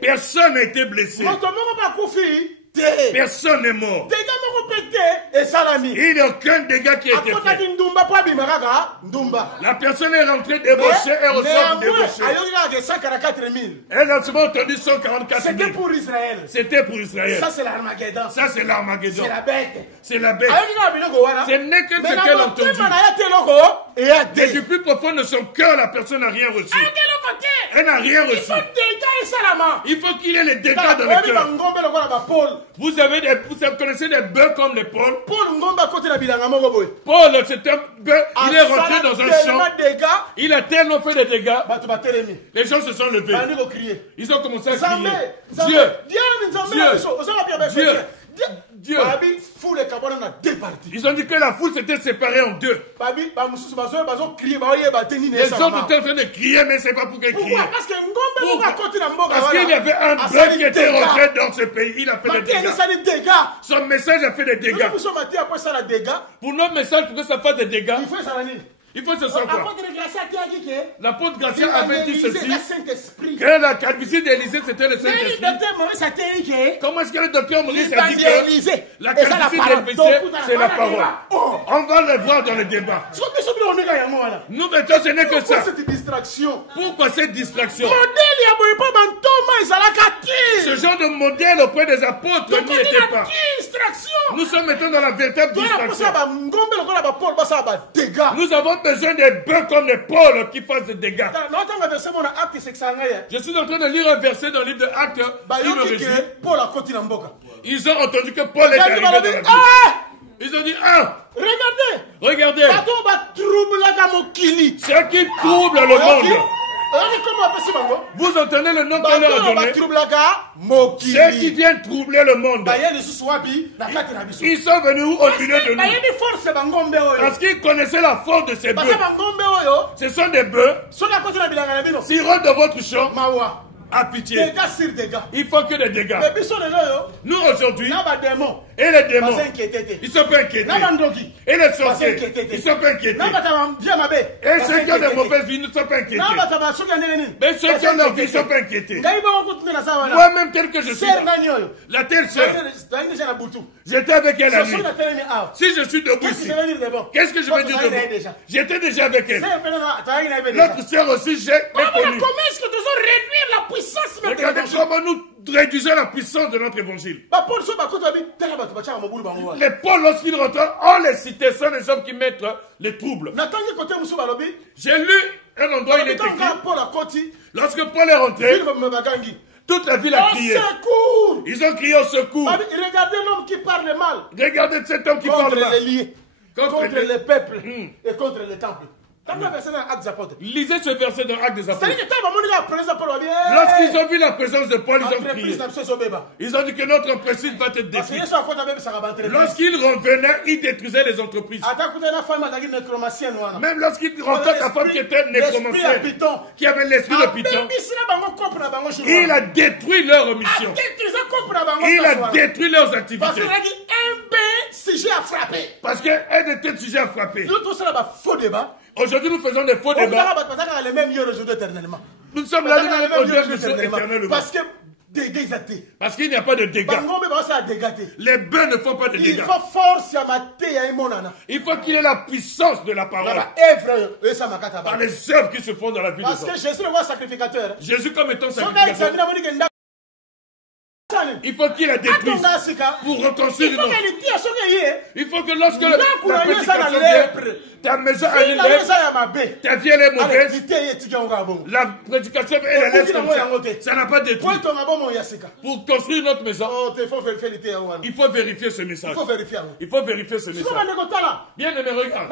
Personne n'a été blessé. Personne n'est mort. Il n'y a aucun dégât qui a été fait. La personne est rentrée débauchée et ressort débauchée. Elle a seulement entendu 144 000. C'était pour Israël. C'était pour Israël. Ça c'est l'Armageddon. Ça c'est l'Armageddon. C'est la bête. C'est la bête. Ce n'est que ce qu'elle a entendu. Et du plus profond de son cœur, la personne n'a rien reçu. Elle n'a rien reçu. Il faut qu'il y ait les dégâts dans le cœur. Vous connaissez des bœufs comme les Paul. Paul, c'est un bœuf. Il est rentré dans un champ. Il a tellement fait des dégâts. Les gens se sont levés. Ils ont commencé à crier. Dieu. Ils ont dit que la foule s'était séparée en deux. Les autres étaient en train de crier, mais c'est pas pour qu'ils crient. Parce qu'il y avait un bœuf qui était rentré dans ce pays. Il a fait des dégâts. Son message a fait des dégâts. Pour notre message, pour que ça fasse des dégâts, il faut se savoir. L'apôtre Gracia avait dit ceci, que la calvitie d'Élysée c'était le Saint-Esprit. Comment est-ce que le docteur Maurice a dit que la calvitie d'Élysée c'est la parole? On va le voir dans le débat. Nous maintenant ce n'est que ça. Pourquoi cette distraction? Ce genre de modèle auprès des apôtres n'y était pas. Nous sommes maintenant dans la véritable distraction. Nous avons besoin des bœufs comme les Paul qui fassent des dégâts. Je suis en train de lire un verset dans le livre de Actes. Ils ont entendu que Paul est arrivé dans la ville. Ils ont dit, regardez. Ceux qui troublent le monde. Vous entendez le nom qu'on leur a donné? Ceux qui viennent troubler le monde. Ils sont venus au milieu de nous. Parce qu'ils connaissaient la force de ces bœufs. Ce sont des bœufs. S'ils rentrent dans votre champ, a pitié. Dégâts sur dégâts. Il faut que des dégâts. Mais bisous les gens, Nous aujourd'hui, démons. et les démons, Pas inquiétés. ils ne sont pas inquiétés. Et les sorciers, ils ne sont pas inquiétés. Et ceux qui ont de mauvaises vies ne sont pas inquiétés. Mais ceux qui ont leur vie ne sont pas inquiétés. Moi-même, tel que je suis, la telle sœur, j'étais avec elle la nuit. Si je suis debout ici, qu'est-ce que je vais dire de vous? J'étais déjà avec elle. L'autre sœur aussi, j'ai connue. Comment est-ce que tu veux réduire la puissance de Regardez comment nous réduisons la puissance de notre évangile. Les Paul, lorsqu'ils rentrent, on les citait, sont les hommes qui mettent les troubles. J'ai lu un endroit où il est écrit. Lorsque Paul est rentré, toute la ville a crié. Ils ont crié au secours. Regardez l'homme qui parle mal. Regardez cet homme qui parle mal. Les liés, contre les peuples et contre les temples. Lisez ce verset dans Actes des Apôtres. Lorsqu'ils Lorsqu'ils ont vu la présence de Paul, ils ont crié. Ils ont dit que notre entreprise va être détruite. Lorsqu'ils revenaient, ils détruisaient les entreprises. Même lorsqu'ils rencontrent la femme qui était nécromancienne, qui avait l'esprit de Python, il a détruit leur mission. Il a détruit leurs activités. Parce qu'un de tes sujets a frappé. Aujourd'hui, nous faisons des faux débats. Nous sommes là au Dieu de Dieu éternellement. Parce qu'il n'y a pas de dégâts. Les bœufs ne font pas de dégâts. Il faut qu'il y ait la puissance de la parole. Par les œuvres qui se font dans la vie des Parce hommes. que Jésus le roi sacrificateur. Jésus comme étant sacrificateur. Il faut qu'il la détruise pour reconstruire une autre. Il faut que lorsque la prédication vient, ta maison est laide, ta vie elle est mauvaise, la prédication elle laisse comme ça. Ça n'a pas détruit. Pour construire notre maison, il faut vérifier ce message. Il faut vérifier ce message. Bien aimé, regarde.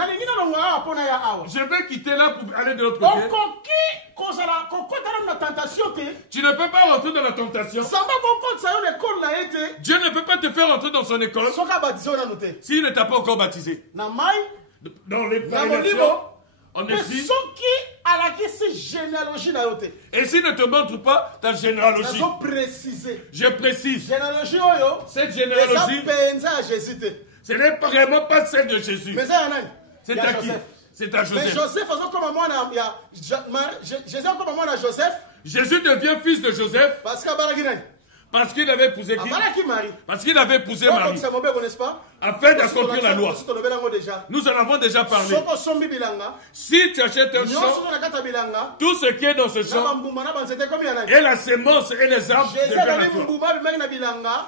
Je vais quitter là pour aller de l'autre côté. Tu ne peux pas rentrer dans la tentation. Dieu ne peut pas te faire rentrer dans son école s'il ne t'a pas encore baptisé. Dans les nations, on est dit. Et s'il ne te montre pas ta généalogie, je précise. Cette généalogie, ce n'est vraiment pas celle de Jésus. C'est à qui? C'est à Joseph. Jésus devient fils de Joseph parce qu'il avait épousé qui? Parce qu'il avait épousé Marie. Afin d'accomplir la loi. Nous en avons déjà parlé. Si tu achètes un champ, tout ce qui est dans ce champ, et la sémence et les arbres deviennent à toi.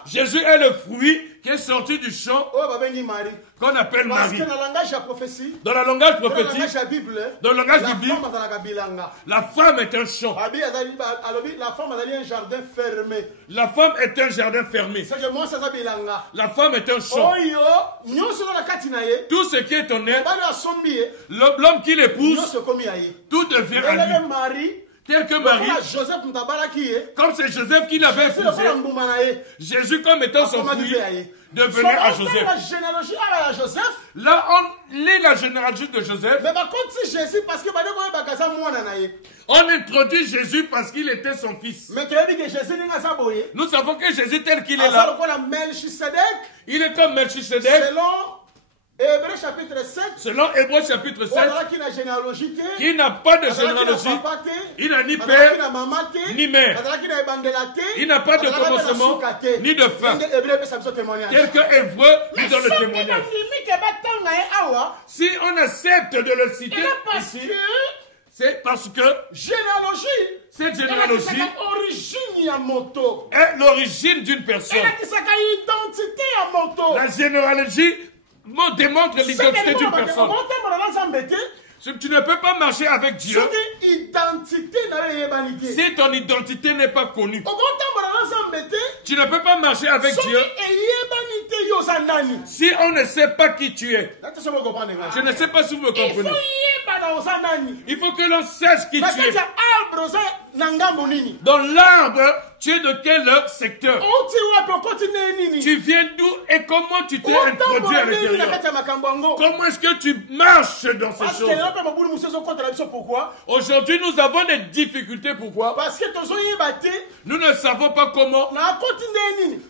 Jésus est le fruit qui est sorti du champ qu'on appelle Marie. Dans le langage prophétique, dans le langage biblique, la femme est un champ. La femme a un jardin fermé. La femme est un jardin fermé. La femme est un champ. Tout ce qui est ton être, l'homme qui l'épouse, tout devient à lui. Tel que Marie, comme c'est Joseph qui l'avait épousé, Jésus comme étant son fruit, devenait à Joseph. Là, on lit la généalogie de Joseph. On introduit Jésus parce qu'il était son fils. Nous savons que Jésus tel qu'il est là, il est comme Melchisedec. Selon Hébreux chapitre 7, qui n'a pas de généalogie, il n'a ni père, ni mère. Il n'a pas de commencement, ni de fin. Tel que Hébreux lui donne le témoignage. Si on accepte de le citer ici, c'est parce que cette généalogie est l'origine d'une personne. La généalogie démontre l'identité d'une personne. Tu ne peux pas marcher avec Dieu si ton identité n'est pas connue. Tu ne peux pas marcher avec Dieu si on ne sait pas qui tu es. Je ne sais pas si vous me comprenez. Il faut que l'on sache qui tu es. Dans l'arbre, tu es de quel secteur? Tu viens d'où et comment tu t'es introduit à l'intérieur? Comment est-ce que tu marches dans ces choses? Aujourd'hui, nous avons des difficultés. Pourquoi? Parce que Nous ne savons pas comment.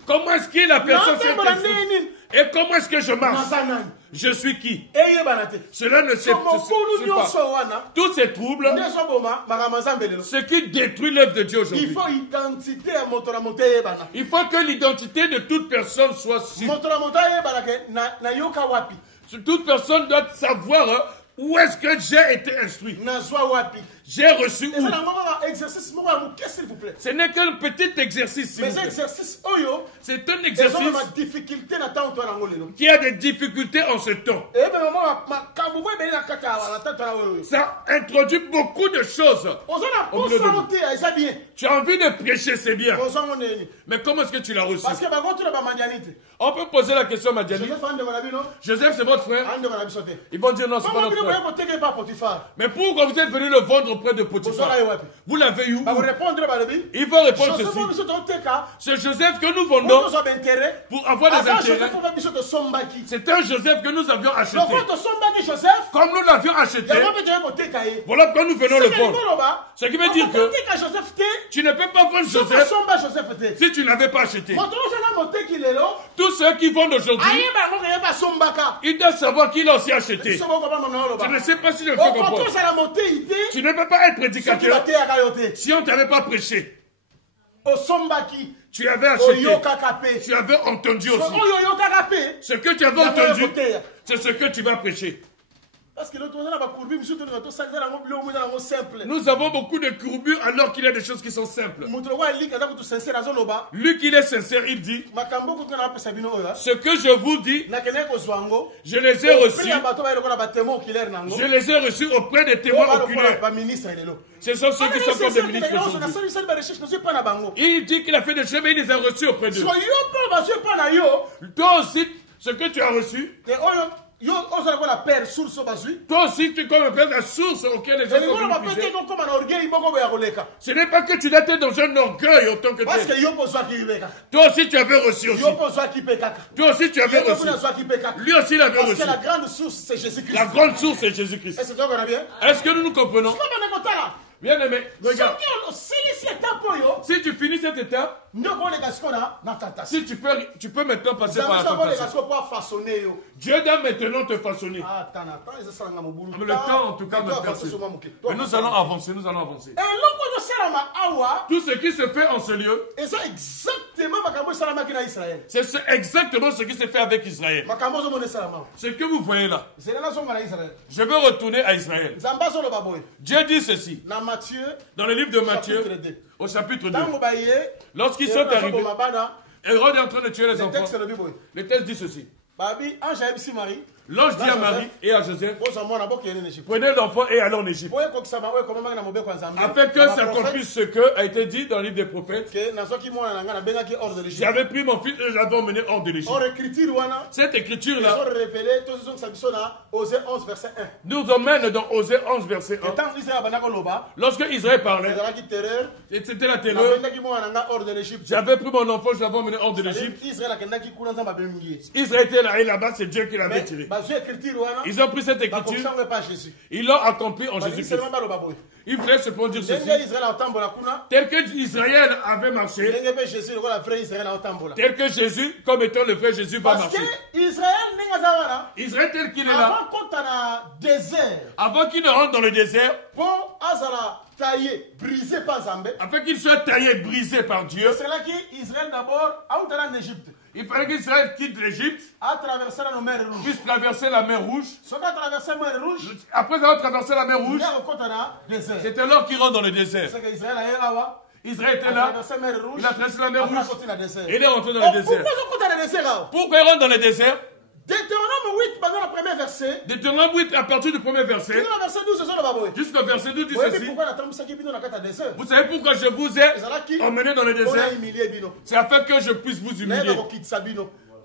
Comment est-ce que la personne s'est introduite? Et comment est-ce que je marche? Je suis qui? Cela ne sait pas. Tous ces troubles, ce qui détruit l'œuvre de Dieu aujourd'hui. Il faut que l'identité de toute personne soit sûre. Toute personne doit savoir où est-ce que j'ai été instruit. J'ai reçu où? Ce n'est qu'un petit exercice. C'est un exercice qui a des difficultés en ce temps. Ça introduit beaucoup de choses. Tu as envie de prêcher, c'est bien. Mais comment est-ce que tu l'as reçu? On peut poser la question à Madiani. Joseph, c'est votre frère? Ils vont dire non, c'est pas notre frère. Mais pourquoi vous êtes venu le vendre auprès de Potiphar? Vous l'avez eu? Il va répondre ceci. C'est Joseph que nous vendons pour avoir des intérêts. C'est un Joseph que nous avions acheté. Comme nous l'avions acheté, voilà pourquoi nous venons le vendre. Ce qui veut dire que tu ne peux pas vendre Joseph si tu ne l'avais pas acheté. Tous ceux qui vendent aujourd'hui, ils doivent savoir qui l'a aussi acheté. Je ne sais pas si je le fais comprendre. Tu ne peux pas être prédicateur si on ne t'avait pas prêché. Tu avais acheté. Tu avais entendu aussi. Ce que tu avais entendu, c'est ce que tu vas prêcher. Nous avons beaucoup de courbures alors qu'il y a des choses qui sont simples. Lui qui est sincère, il dit: ce que je vous dis, je les ai reçus. Je les ai reçus auprès des témoins oculaires. Ce sont ceux qui sont comme des ministres aujourd'hui. Il dit qu'il a fait des choses, mais il les a reçus auprès d'eux. Toi aussi, ce que tu as reçu, toi aussi, tu comme la source auquel les gens sont venus puiser. Ce n'est pas que tu étais dans un orgueil autant que toi aussi, tu avais reçu aussi. Toi aussi, tu avais reçu. Lui aussi, il avait reçu. La grande source, c'est Jésus-Christ. La grande source, c'est Jésus-Christ. Est-ce que nous nous comprenons? Bien aimé, regarde. Si tu finis cette étape, si tu peux maintenant passer par la tentation. Dieu doit maintenant te façonner. Le temps, en tout cas, me perçoit. Mais nous allons avancer, nous allons avancer. Tout ce qui se fait en ce lieu, c'est exactement ce qui se fait avec Israël. Ce que vous voyez là. Je veux retourner à Israël. Dieu dit ceci. Dans le livre de Matthieu, au chapitre 2. Lorsqu'ils sont arrivés, Hérode est en train de tuer les enfants. Le texte dit ceci. L'ange dit à Marie et à Joseph: prenez l'enfant et allez en Égypte, afin que s'accomplisse ce que a été dit dans le livre des prophètes. J'avais pris mon fils et j'avais emmené hors de l'Égypte. Cette écriture-là nous emmène dans Osée 11 verset 1. Lorsque Israël parlait, c'était la terreur. J'avais pris mon enfant, je l'avais emmené hors de l'Égypte. Israël était là et là-bas, c'est Dieu qui l'avait tiré. Ils ont pris cette écriture, ils l'ont accompli en Jésus-Christ. Il voulait se dire ceci: tel que Israël avait marché, tel que Jésus, comme étant le vrai Jésus, va marcher. Israël tel qu'il est là, avant qu'il ne rentre dans le désert, brisé par Zambé, afin qu'il soit taillé, brisé par Dieu, c'est là qu'Israël d'abord a en Égypte. Il fallait qu'Israël quitte l'Égypte, puisse traverser la mer Rouge. Après avoir traversé la mer Rouge, c'était alors qu'il rentre dans le désert. Israël était là, il a traversé la mer Rouge, et il est rentré dans le désert. Pourquoi il rentre dans le désert? Deutéronome 8, pendant le premier verset. Deutéronome 8, à partir du premier verset. Jusqu'au verset 12, dit ceci. Vous savez pourquoi je vous ai emmené dans le désert? C'est afin que je puisse vous humilier.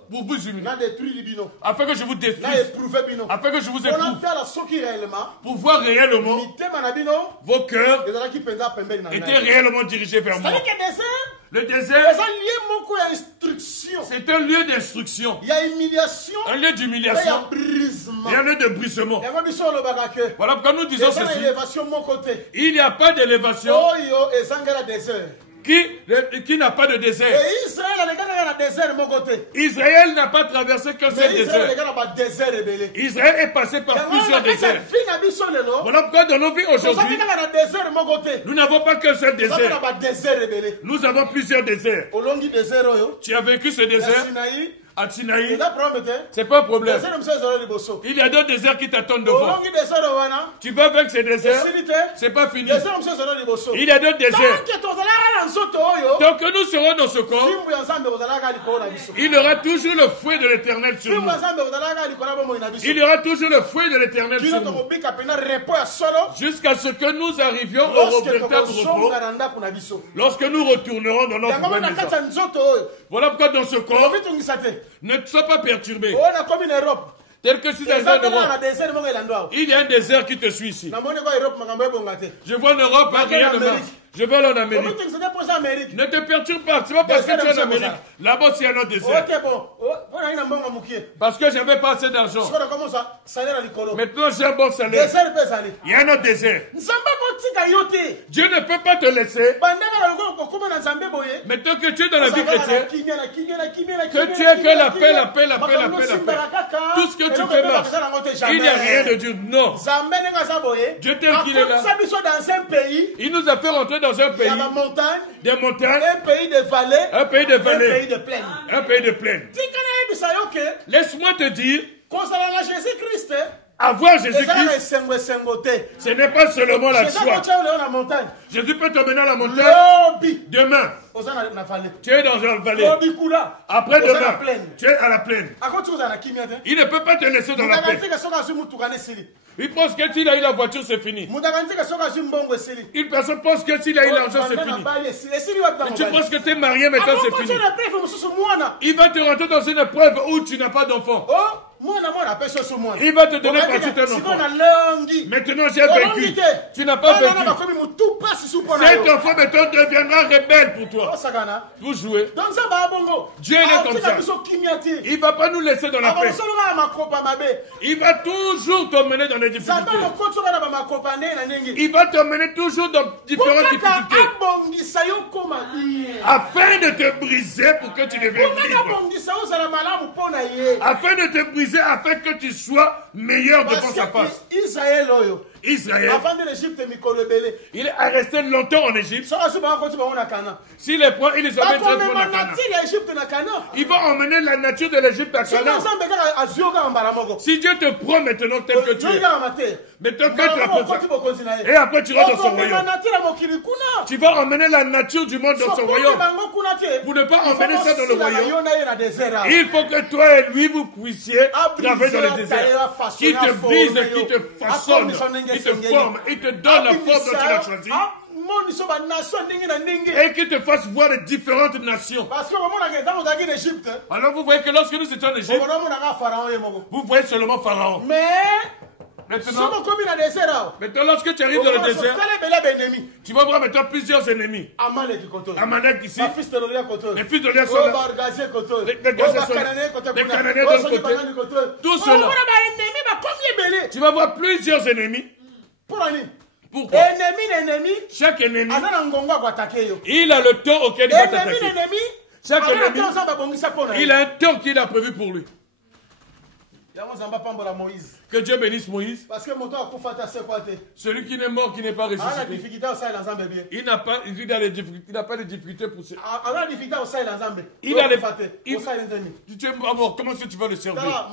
pour vous humilier, n'a détruit Libino, afin que je vous n'a détruise, éprouvé Bino. afin que je vous On a éprouve, fait la soki réellement. pour voir réellement Mitema na bino, vos cœurs ezala ki penza pembeni na étaient ngai. réellement dirigés vers moi. C'est-à-dire que désert, Le désert, eza lié moko ya instruction. c'est un lieu d'instruction, Il y a humiliation, un lieu il y a d'humiliation brisement. et un lieu de brisement. Yango biso olobaka ke Voilà pourquoi nous disons eza na ceci. élévation moko te. Il n'y a pas d'élévation Oyo ezangela désert. qui n'a pas de désert. Et Israël alekaka na désert moko te. Israël n'a pas traversé qu'un seul Mais Israël désert. alekaka na ba désert ebele. Israël est passé par Yango plusieurs na kati ya déserts. vie na biso lelo. Voilà pourquoi dans nos vies aujourd'hui, Tozali kaka na désert moko te. nous n'avons pas qu'un seul Tozali na désert. ba désert ebele. Nous avons plusieurs déserts. Olongi désert oyo. Tu as vécu ce Ya désert Sinaï. à Sinaï. Eza problème te. C'est pas un problème. Désert mosusu ezala liboso. Il y a d'autres déserts qui t'attendent devant. Olongi désert oyo wana. Tu vas avec ces déserts, Esili te. c'est pas fini. Désert mosusu ezala liboso. Il y a d'autres déserts. Tant que tozalaka na nzoto oyo. Tant que nous serons dans ce corps, Fimbu ya Nzambe kozalaka likolo na biso. il y aura toujours le fouet de l'éternel sur Fimbu nous. ya Nzambe kozalaka likolo ya bomoi na biso. Il y aura toujours le fouet de l'éternel Kino sur nous. tokobika pena repos ya solo. Jusqu'à ce que nous arrivions au Lorsque véritable repos, tokozonga na ndako na biso. lorsque nous retournerons dans notre Yango vraie na maison. kati ya nzoto oyo. Voilà pourquoi dans ce corps, Obitungisa te. ne sois pas perturbé. Oyo na komi na Europe. Tel que si dans Eza un tena na Europe, désert moko elando awa. il y a un désert qui te suit ici. Namoni kwa Europe makambo ebonga te. Je vois en Europe, hein, rien ne marche. Je vais aller en Amérique. Obitungisa te mposa Amérique. Ne te perturbe pas, c'est pas parce que tu es en Amérique. Là-bas, c'est un autre désert. Ok bon. Mpona nini na mbongo mokie. Parce que j'avais pas assez d'argent. Sikoyo nakomosa salaire ya likolo. Maintenant, j'ai un bon salaire. Désert mpe ezali. Il y a un autre désert. Nzambe akotika yo te. Dieu ne peut pas te laisser. Bandaka na lokolo kokoma na Nzambe boye. Maintenant que tu es dans la vie chrétienne, Que tu es que la paix, la paix, la paix, la paix, la paix. Tout ce que tu fais marche. Il n'y a rien de Dieu. Non. Dieu tel qu'il est là. Dans un pays, Il nous a fait rentrer dans un il y pays, a la montagne, des montagnes, un pays de vallées, un pays de un vallées, pays de plaine. un pays de plaine. Tika Laisse-moi te dire, concernant Jésus-Christ, avoir Jésus-Christ, ce ce n'est pas seulement la joie. la montagne. Jésus peut t'emmener à la montagne Lobby. demain. Na vallée. Tu es dans un vallée. Lobby kula. Après Oza na demain, plaine. tu es à la plaine. Akoti oza na kimia te. Il ne peut pas te laisser dans la paix. Mudakantika soka asu mutukane sili. Il pense que s'il a eu la voiture, c'est fini. Mudakantika soka asu mbongo sili. Une personne pense que s'il a eu l'argent, c'est fini. Mais tu penses que tu es marié, maintenant c'est fini. Il va te rentrer dans une épreuve où tu n'as pas d'enfant. Il va te donner partie ton enfant. Maintenant j'ai vécu. Tu n'as pas vécu. Cet enfant maintenant deviendra rebelle pour toi. Vous jouez. Dieu est comme ça. Il ne va pas nous laisser dans la paix. Il va toujours t'emmener dans les difficultés. Il va t'emmener toujours dans différentes difficultés. Afin de te briser pour que tu deviennes libre. Afin de te briser, afin que tu sois meilleur devant sa face. Israël, il est resté longtemps en Égypte. Si les points, il les avait très loin à Canaan. Il va emmener la nature de l'Égypte à Canaan. Si Dieu te prend maintenant tel que tu es, maintenant que tu as et après tu rentres dans son royaume, tu vas emmener la nature du monde dans son royaume. Pour ne pas emmener ça dans le royaume, il faut que toi et lui vous puissiez travailler dans le désert. Qui te brise, qui te façonne, qui te forme, il te donne la forme dont tu l'as choisi. Et qui te fasse voir les différentes nations. Alors vous voyez que lorsque nous étions en Égypte, vous voyez seulement Pharaon. Maintenant, lorsque tu arrives dans le désert, tu vas voir maintenant plusieurs ennemis. Amalek ici, les fils de Léa sont là, les Cananéens de l'autre côté, tout cela. Tu vas voir plusieurs ennemis. Pourquoi? Chaque ennemi, il a le temps auquel il va t'attaquer. Chaque ennemi, il a un temps qu'il a prévu pour lui. Que Dieu bénisse Moïse. Celui qui n'est mort, qui n'est pas ressuscité. Il n'a pas de difficulté pour ça. Comment est-ce que tu vas le servir?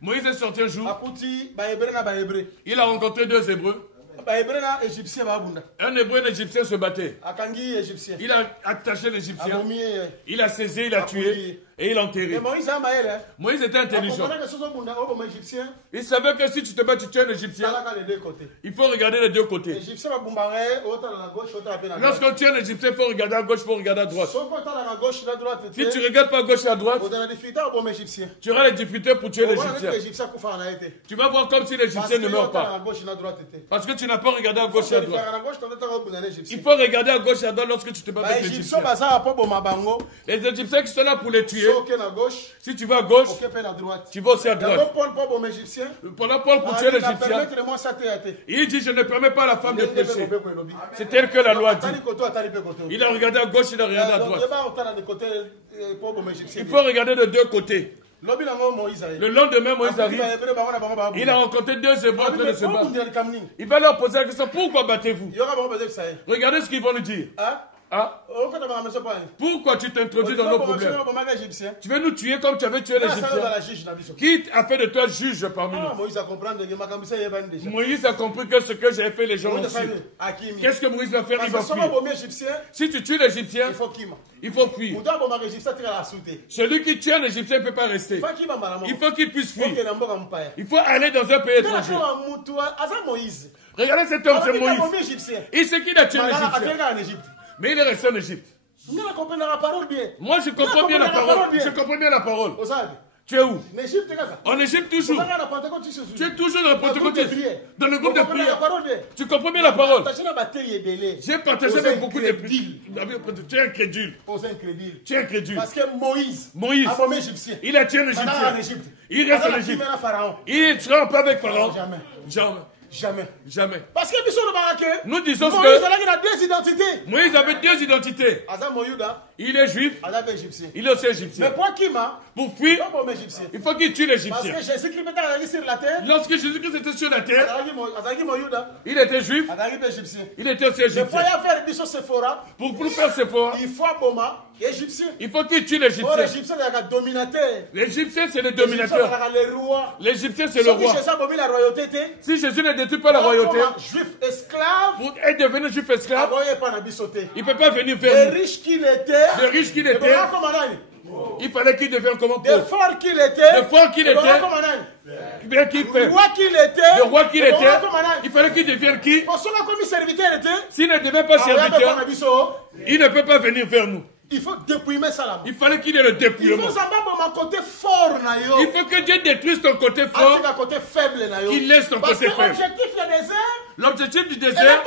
Moïse est sorti un jour. Il a rencontré deux Hébreux. Un Hébreu et un Égyptien se battaient. Il a attaché l'Égyptien. Il a saisi, il a tué. Et il enterrit. Mais Moïse a maël, hein. Moïse était intelligent. On que ce soit mon Égyptien. Il savait que si tu te bats, tu tues un Égyptien. Les deux côtés. Il faut regarder les deux côtés. L'Égyptien va bombarder, autant à la gauche, autant à la droite. Lorsqu'on tue un Égyptien, il faut regarder à gauche, il faut regarder à droite. Si tu ne regardes pas à gauche et à droite, tu auras les difficultés pour tuer l'Égyptien. Tu vas voir comme si l'Égyptien ne meurt pas. Parce que tu n'as pas regardé à gauche et à droite. Il faut regarder à gauche et à droite lorsque tu te bats avec l'Égyptien. Les Égyptiens qui sont là pour les tuer, si tu vas à gauche, tu vas aussi à droite. Pendant Paul pour tuer l'Égyptien, il dit je ne permets pas à la femme de pécher. C'est tel que la loi dit. Il a regardé à gauche, il a regardé à droite. Il faut regarder de deux côtés. Le lendemain, Moïse arrive. Il a rencontré deux Hébreux en train de se battre. Il va leur poser la question, pourquoi battez-vous? Regardez ce qu'ils vont nous dire. Ah? Pourquoi tu t'introduis dans nos problèmes? Tu veux nous tuer comme tu avais tué l'Égyptien? Qui a fait de toi juge parmi nous? Moïse a compris que ce que j'ai fait, les gens ont su. Qu'est-ce que Moïse va faire? Il va fuir. Si tu tues l'Égyptien, il faut fuir. Celui qui tue un Égyptien ne peut pas rester. Il faut qu'il puisse fuir. Il faut aller dans un pays étranger. Regardez cet homme, c'est Moïse. Il sait qu'il a tué l'Égyptien. Mais il est resté en Égypte. Moi, je comprends bien la parole. Je comprends bien la parole. Tu es où? En Égypte toujours. Tu es toujours dans le Pentecôte, dans le groupe de prière. Tu comprends bien la parole. J'ai partagé avec beaucoup de prières. Tu es incrédule. Tu es incrédule. Parce que Moïse, il a tué un Égyptien. Il reste en Égypte. Il ne sera pas avec Pharaon. Jamais. Parce que nous disons que Moïse avait deux identités. Il est juif, il est aussi égyptien. Pour fuir, il faut qu'il tue l'Égyptien. Lorsque Jésus-Christ était sur la terre, il était juif, il était aussi égyptien. Pour faire Séphora, il faut qu'il tue l'Égyptien. L'Égyptien, c'est le dominateur. L'Égyptien, c'est le roi. Si Jésus ne détruit pas la royauté, pour être devenu juif esclave, il ne peut pas venir vers nous. Le riche qu'il était, il fallait qu'il devienne comment pauvre. Le fort qu'il était, bien qu'il fait. Le roi qu'il était, il fallait qu'il devienne qui? S'il ne devait pas serviteur, il ne peut pas venir vers nous. Il faut dépouiller ça là. Il fallait qu'il ait le dépouillement. Il faut que Dieu détruise ton côté fort, qu'il laisse ton côté faible. L'objectif du désert,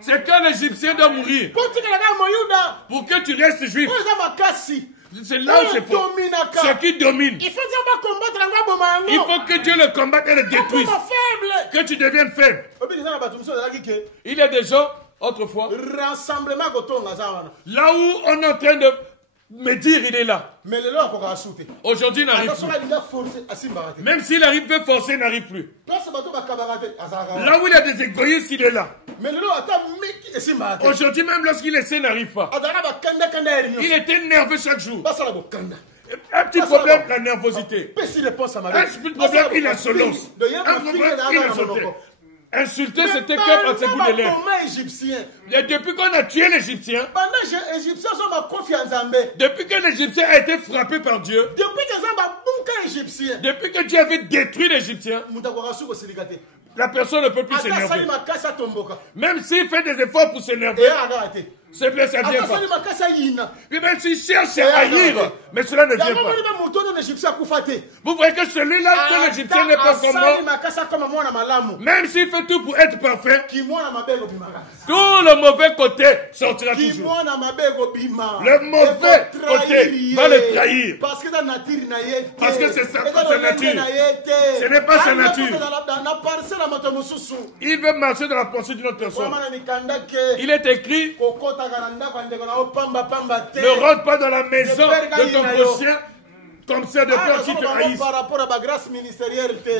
c'est qu'un Égyptien doit mourir pour que tu restes juif. C'est là où c'est fort. Ce qui domine. Il faut que Dieu le combatte et le détruise. Que tu deviennes faible. Il y a des gens, autrefois, là où on est en train de me dire, il est là. Aujourd'hui, il n'arrive plus. Même s'il arrive peu forcer, il n'arrive plus. Là où il y a des égoïstes, il est là. Aujourd'hui, même lorsqu'il essaie, il n'arrive pas. Il était nerveux chaque jour. Un petit problème, la nervosité. Un petit problème, l'insolence. Un problème, l'insolence. Insulter, c'était que par ses bouts de lèvres. Et depuis qu'on a tué l'Égyptien, depuis que l'Égyptien a été frappé par Dieu, depuis que Dieu avait détruit l'Égyptien, la personne ne peut plus s'énerver. Même s'il fait des efforts pour s'énerver, c'est bien, ça ne vient pas. Et même s'il cherche à haïr, mais cela ne vient pas. Vous voyez que celui-là, que l'Égyptien n'est pas comme moi, même s'il fait tout pour être parfait, tout le mauvais côté sortira toujours. Le mauvais côté va le trahir. Parce que c'est sa nature. Ce n'est pas sa nature. Il veut marcher dans la pensée d'une autre personne. Il est écrit: ne rentre pas dans la maison de ton prochain comme ça de peur qui te haïsse.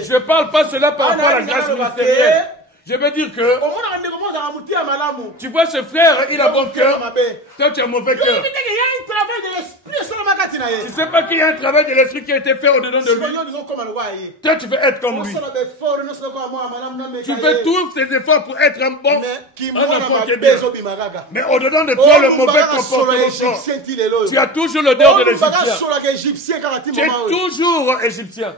Je ne parle pas cela par rapport à la grâce ministérielle. Je veux dire que tu vois ce frère, il a bon cœur. Toi, tu as mauvais cœur. Tu ne sais pas qu'il y a un travail de l'esprit qui a été fait au-dedans de lui. Toi, tu veux être comme lui. Tu fais tous tes efforts pour être un bon enfant qui est bien. Mais au-dedans de toi, le mauvais comportement, tu as toujours l'odeur de l'Égyptien. Tu es toujours égyptien.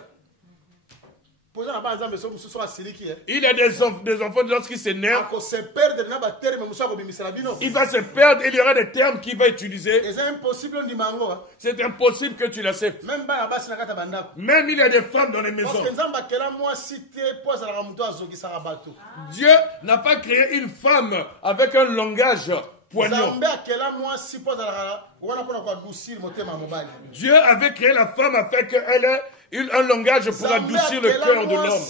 Il y a des enfants, lorsqu'ils s'énervent, il va se perdre, il y aura des termes qu'il va utiliser. C'est impossible que tu l'acceptes. Même il y a des femmes dans les maisons. Dieu n'a pas créé une femme avec un langage poignant. Dieu avait créé la femme afin qu'elle ait un langage pour adoucir le cœur de l'homme.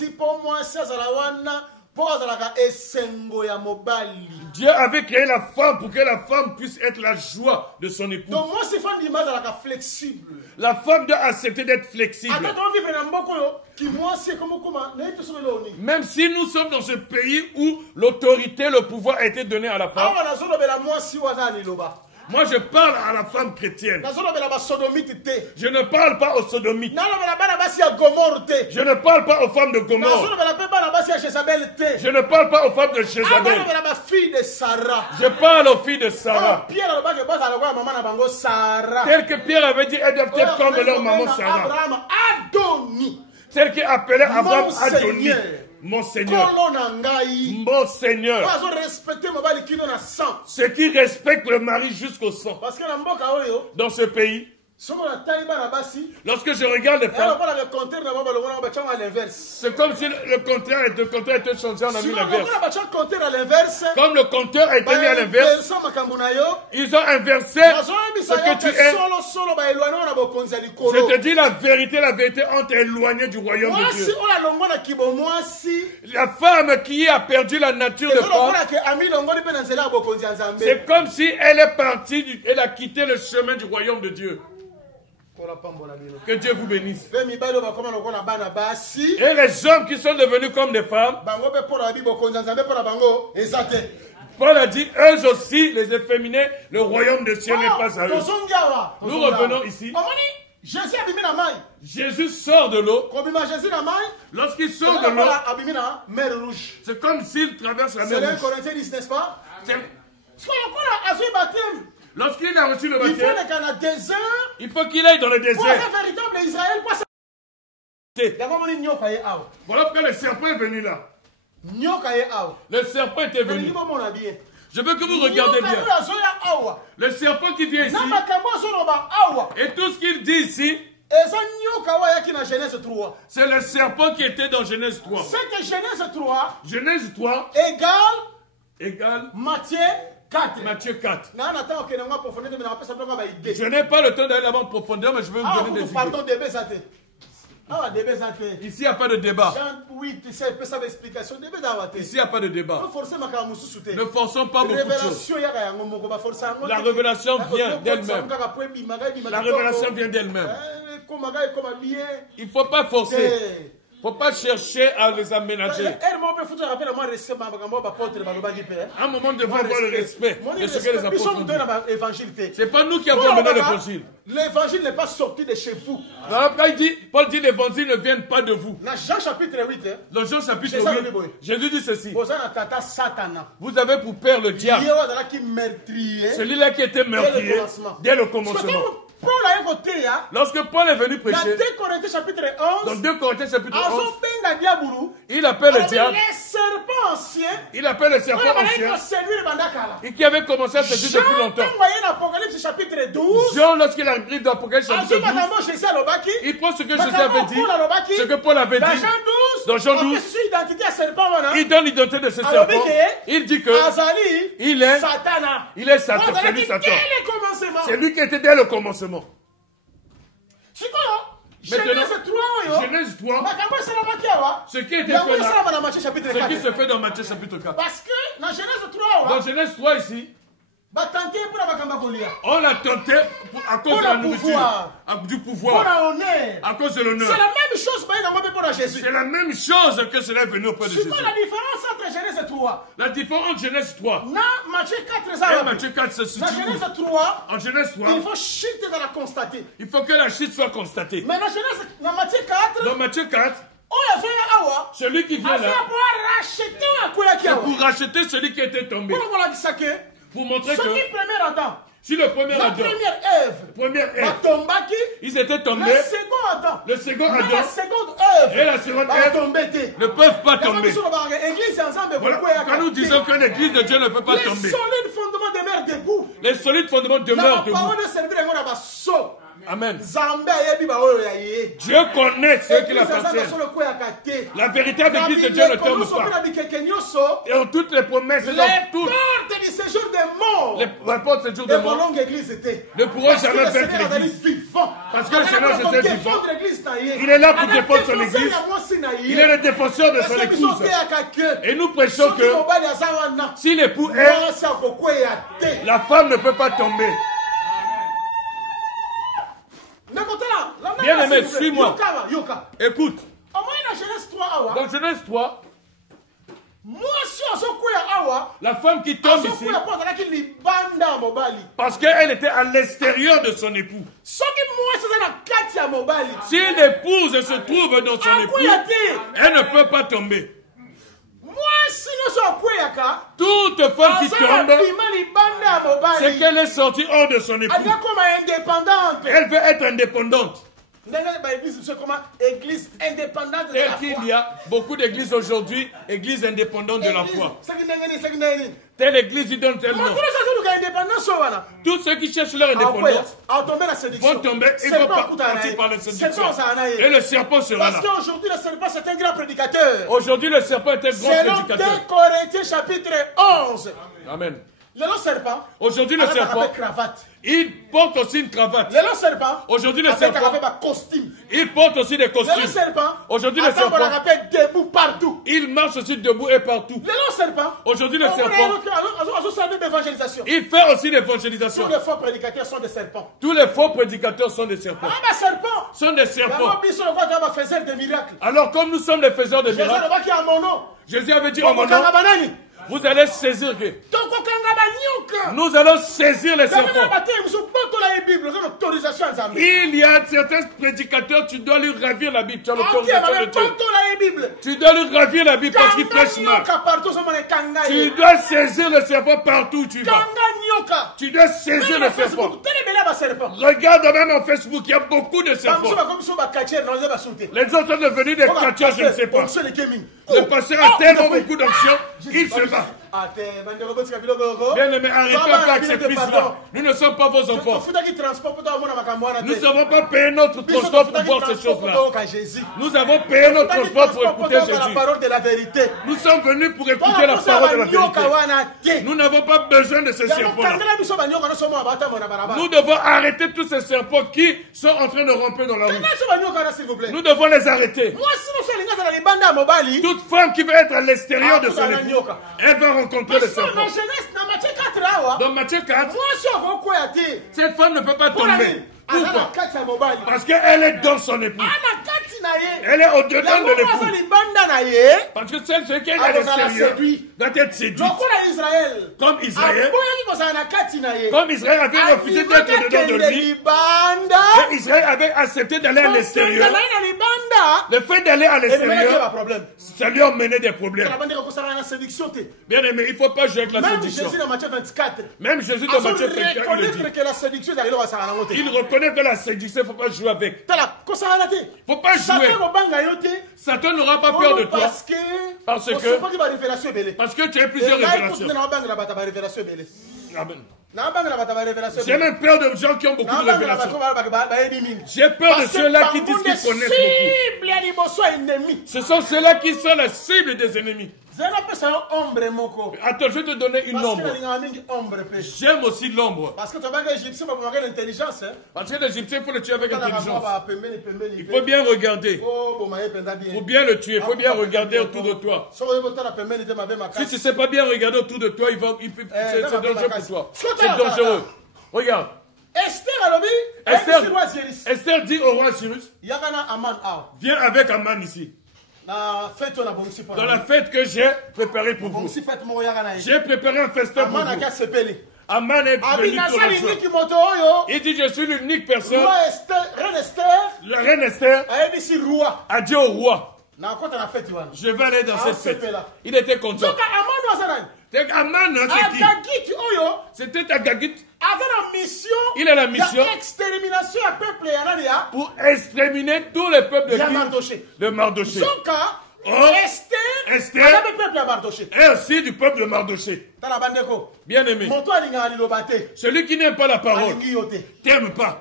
Dieu avait créé la femme pour que la femme puisse être la joie de son époux. La femme doit accepter d'être flexible. Même si nous sommes dans ce pays où l'autorité, le pouvoir a été donné à la femme. Moi, je parle à la femme chrétienne. Je ne parle pas aux sodomites. Je ne parle pas aux femmes de Gomorrhe. Je ne parle pas aux femmes de Jézabel. Je parle aux filles de Sarah. Tel que Pierre avait dit, elles doivent être comme leur maman Sarah. Celle qui appelait Abraham Adoni. Mon Seigneur, mon Seigneur, ceux qui respectent le mari jusqu'au sang. Dans ce pays, lorsque je regarde les femmes, c'est comme si le compteur était changé en a mis l'inverse. Comme le compteur a été mis à l'inverse, ils ont inversé ce que tu es. Je te dis la vérité, on t'a éloigné du royaume de Dieu. La femme qui a perdu la nature de femme, c'est comme si elle est partie, elle a quitté le chemin du royaume de Dieu. Que Dieu vous bénisse. Et les hommes qui sont devenus comme des femmes, Paul a dit, eux aussi, les efféminés, le royaume des cieux n'est pas à eux. Nous revenons ici. Jésus sort de l'eau. Lorsqu'il sort de l'eau, c'est comme s'il traverse la mer Rouge. Lorsqu'il a reçu le baptême, il faut qu'il aille dans le désert. Voilà pourquoi le serpent est venu là. Le serpent était venu. Je veux que vous regardez bien. Le serpent qui vient ici, et tout ce qu'il dit ici, c'est le serpent qui était dans Genèse 3. Genèse 3 égale Matthieu 4. Je n'ai pas le temps d'aller là-bas en profondeur, mais je vais vous donner des idées. Ici, il n'y a pas de débat. Ici, il n'y a pas de débat. Ne forçons pas beaucoup de choses. La révélation vient d'elle-même. La révélation vient d'elle-même. Il ne faut pas forcer. Il ne faut pas chercher à les aménager. À un moment, nous devons avoir le respect de ce que les apôtres ont dit. Ce n'est pas nous qui avons mené l'évangile. L'évangile n'est pas sorti de chez vous. Paul dit l'évangile ne vient pas de vous. Dans Jean chapitre 8, dans Jean chapitre 8, Jésus dit ceci. Vous avez pour père le diable. Celui-là qui était meurtrier dès le commencement. Lorsque Paul est venu prêcher, dans 2 Corinthiens chapitre 11, il appelle le diable, il appelle le serpent ancien, et qui avait commencé à séduire depuis longtemps. Jean, lorsqu'il arrive dans l'Apocalypse chapitre 12, il prend ce que Jésus avait dit, ce que Paul avait dit, dans Jean 12, il donne l'identité de ce serpent, il dit que il est Satan, c'est lui Satan. C'est lui qui était dès le commencement. Genèse 3, ce qui était fait là, ce qui se fait dans Matthieu chapitre 4. Parce que dans Genèse 3 ici, On l'a tenté à cause de la nourriture, du pouvoir, à cause de l'honneur. C'est la même chose pour Jésus. C'est la même chose que cela est venu auprès de Jésus. C'est quoi la différence entre Genèse 3? La différence entre Genèse 3 et Matthieu 4 se situe. Dans Genèse 3, en Genèse 3, il faut chute de la constater. il faut que la chute soit constatée. Mais dans Matthieu 4, Dans Matthieu 4, celui qui vient là, c'est pour racheter celui qui était tombé. Pour montrer que si le premier Adam, première Ève, ils étaient tombés, le second Adam et la seconde Ève ne peuvent pas tomber. Voilà, quand nous disons que l'église de Dieu ne peut pas tomber, les solides fondements demeurent debout. Amen. Dieu connaît ceux qui l'appartiennent. La véritable église de Dieu ne tombe pas. Et en toutes les promesses, les portes du séjour des morts ne pourront jamais vaincre l'église. Parce que le Seigneur Jésus est vivant. Il est là pour défendre son église. Il est le défenseur de son épouse. Et nous prêchons que si l'époux est, la femme ne peut pas tomber. Bien aimé, suis-moi. Écoute. Dans Genèse 3, la femme qui tombe ici, parce qu'elle était à l'extérieur de son époux. Si l'épouse se trouve dans son époux, elle ne peut pas tomber. Toute femme qui tombe, c'est qu'elle est sortie hors de son époux. Elle veut être indépendante. Église indépendante de Tel la qu'il foi. y a beaucoup d'églises aujourd'hui, églises indépendantes de la foi. Telle église, ils donnent tel nom. Tous ceux qui cherchent leur indépendance vont tomber et vont partir par le séducteur. Et le serpent sera là. Parce qu'aujourd'hui, le serpent, c'est un grand prédicateur. Aujourd'hui, le serpent est un grand Selon 2 prédicateur. Corinthiens chapitre 11. Amen. Le serpent. Aujourd'hui, le serpent, il porte aussi une cravate. Le serpent. Aujourd'hui, le serpent, costume. il porte aussi des Le costumes. serpent. Aujourd'hui, le serpent, debout partout. il marche aussi debout et partout. Le serpent. Aujourd'hui, le serpent, d'évangélisation. il fait aussi l'évangélisation. Tous les faux prédicateurs sont des serpents. Tous les faux prédicateurs sont des serpents. Serpent. Sont des serpents. Faiseur de miracles. Alors, comme nous sommes les faiseurs de miracles, Jésus avait dit en mon nom, vous allez saisir que nous allons saisir les serpents. Il y a certains prédicateurs, tu dois lui ravir la Bible. Tu as l'autorisation de Dieu. Tu dois lui ravir la Bible parce qu'il prêche mal. Tu dois saisir le serpent partout où tu vas. Tu dois saisir le serpent. Regarde même en Facebook, il y a beaucoup de serpents. Les autres sont devenus des catcheurs, je ne sais pas. Le pasteur a tellement beaucoup d'options, il se bat. Bien aimé, arrêtez avec ces prises-là. Nous ne sommes pas vos enfants. Nous n'avons pas payé notre transport pour voir ces choses-là. Nous avons payé notre transport pour écouter Jésus. Nous sommes venus pour écouter la parole de la vérité. Nous n'avons pas besoin de ces serpents-là. Nous devons arrêter tous ces serpents qui sont en train de ramper dans la rue. Nous devons les arrêter. Toute femme qui veut être à l'extérieur de son époux, elle va rencontrer le serpent. Dans Matthieu 4, cette femme ne peut pas tomber. Pourquoi? Parce qu'elle est dans son époux. Elle est au-dedans de l'époux. Parce que celle qui est à l'extérieur doit être séduite. Comme Israël. Comme Israël avait refusé d'être dedans de lui. Et Israël avait accepté d'aller à l'extérieur. Le fait d'aller à l'extérieur, ça lui a mené des problèmes. Bien aimé, il ne faut pas jouer avec la séduction. Même Jésus dans Matthieu 24, il le dit. Il reconnaît que la séduction, il ne faut pas jouer avec. Il ne faut pas jouer. Satan n'aura pas peur de toi. Parce que tu as plusieurs révélations. Amen. J'ai même peur de gens qui ont beaucoup de révélations. J'ai peur de ceux-là qui disent qu'ils connaissent beaucoup. Ce sont ceux-là qui sont la cible des ennemis. Attends, je vais te donner une ombre. J'aime aussi l'ombre. Parce que tu as l'Égyptien pour avoir l'intelligence. Parce que l'Égyptien, il faut le tuer avec intelligence. Il faut bien regarder. Il faut bien le tuer. Il faut bien regarder autour de toi. Si tu ne sais pas bien regarder autour de toi, c'est dangereux pour toi. C'est dangereux. Regarde. Esther dit au roi Cyrus, viens avec Aman ici. Dans la fête que j'ai préparée pour vous. J'ai préparé un festin pour vous. Aman est venu pour rejoindre. Il dit, je suis l'unique personne. La reine Esther a dit au roi, je vais aller dans cette fête. Il était content. Aman, c'est qui? C'était Agagit. Il a la mission pour exterminer tous les peuples de Mardoché. Esther est aussi du peuple de Mardoché. Bien aimé, celui qui n'aime pas la parole t'aime pas.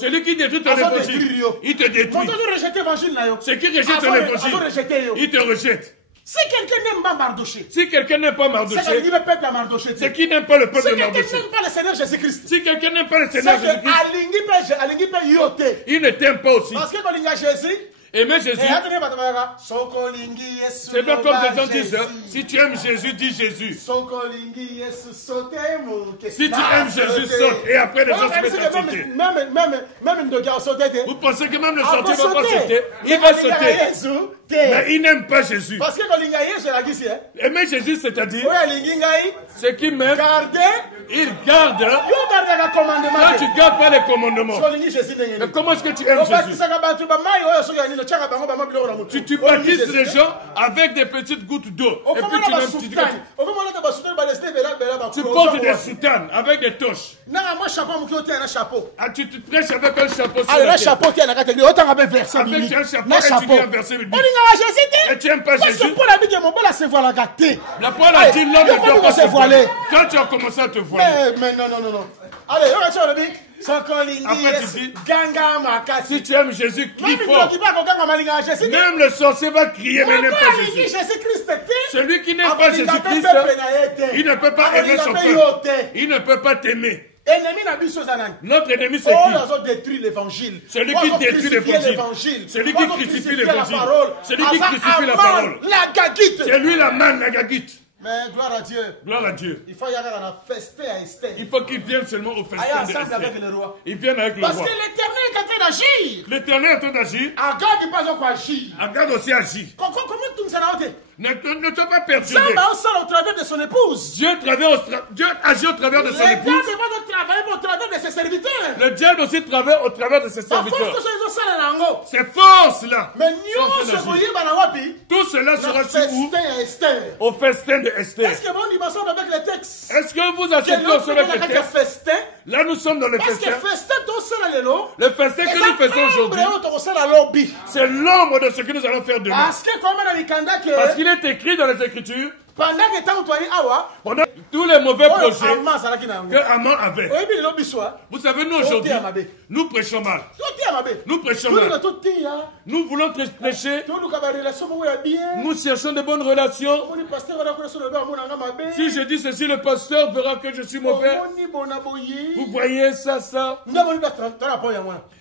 Celui qui détruit ton évangile, il te détruit. Celui qui rejette ton évangile, il te rejette. Si quelqu'un n'aime pas Mardoché, si quelqu'un n'aime pas Mardoché, c'est qui le peuple à Mardoché. C'est qui n'aime pas le peuple de Mardoché. Si quelqu'un n'aime pas le Seigneur Jésus-Christ, si quelqu'un n'aime pas le Seigneur Jésus-Christ, il ne t'aime pas aussi. Parce que quand il y a Jésus, aimer Jésus, c'est bien comme les gens disent, si tu aimes Jésus, dis Jésus. Si tu aimes Jésus, saute. Et après les gens se mettent à sauter. Vous pensez que même le sorti ne va pas sauter? Il va sauter. Mais il n'aime pas Jésus. Parce que aimer Jésus, c'est-à-dire, ce qui m'aime, il garde. Quand tu ne gardes pas les commandements, mais comment est-ce que tu aimes Jésus? Tu baptises les gens avec des petites gouttes d'eau. Et puis tu portes des soutanes avec des torches. Tu te prêches avec un chapeau sur la tête. Avec un chapeau et tu dis un verset biblique. Et tu n'aimes pas Jésus. La Paul a dit l'homme ne doit pas se voiler. Quand tu as commencé à te voiler. Mais non. Allez, on va après tu dis, si tu aimes Jésus, crie fort. Même le sorcier va crier, mais il n'aime pas Jésus. Celui qui n'aime pas Jésus-Christ, il ne peut pas aimer son peuple. Il ne peut pas t'aimer. Notre ennemi, c'est qui? Celui qui détruit l'évangile. Celui qui crucifie l'évangile. Celui qui crucifie la parole. C'est lui la manne, la gagite. Mais gloire à Dieu. Gloire à Dieu. Il faut y aller dans un festin à Esther. Il faut qu'ils viennent seulement au festin de Esther. Avec le roi. Ils viennent avec le roi. Parce que l'Éternel est en train d'agir. L'Éternel est en train d'agir. Agag pas encore agir. Agag aussi agit. Comment tout ça n'a été? Ne sois pas perturbé. Au travers de son épouse. Dieu agit au travers de son épouse. Le diable va travailler au travers de ses serviteurs. Le diable aussi travaille au travers de ses serviteurs. Ces forces-là. Mais tout cela sera sur où? Au festin de Esther. Est-ce que vous avec les textes? Est-ce que vous acceptez au avec les textes? Là, nous sommes dans le festin. Le festin que nous faisons aujourd'hui, c'est l'ombre de ce que nous allons faire demain. Parce qu'il est écrit dans les Écritures, pendant tous les mauvais projets que Aman avait. Vous savez, nous aujourd'hui, nous prêchons mal. Nous prêchons mal. Nous voulons prêcher. Nous cherchons de bonnes relations. Si je dis ceci, le pasteur verra que je suis mauvais. Vous voyez ça.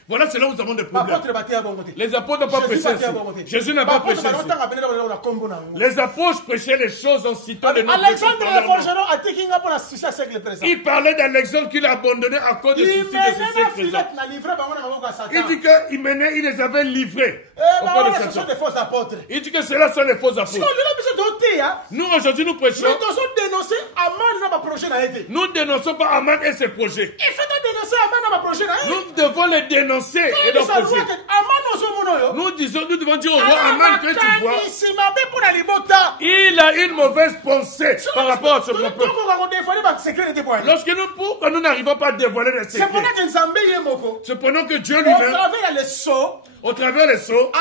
Voilà, c'est là où nous avons des problèmes. Les apôtres n'ont pas prêché ainsi. Jésus n'a pas prêché ainsi. Les apôtres prêchaient les choses en citant les noms de Jésus. Il parlait d'Alexandre qu'il a abandonné à cause de ceci, de ceci. Il dit qu'il les avait livrés. Il dit que cela sont les faux apôtres. Nous aujourd'hui nous prêchons. Nous dénonçons pas Aman et ses projets. Nous devons les dénoncer et leurs projets. Nous devons dire au roi Aman que tu vois, il a une mauvaise pensée par rapport à ce peuple. Lorsque nous n'arrivons pas à dévoiler les secrets, cependant que Dieu lui-même, au travers des sceaux,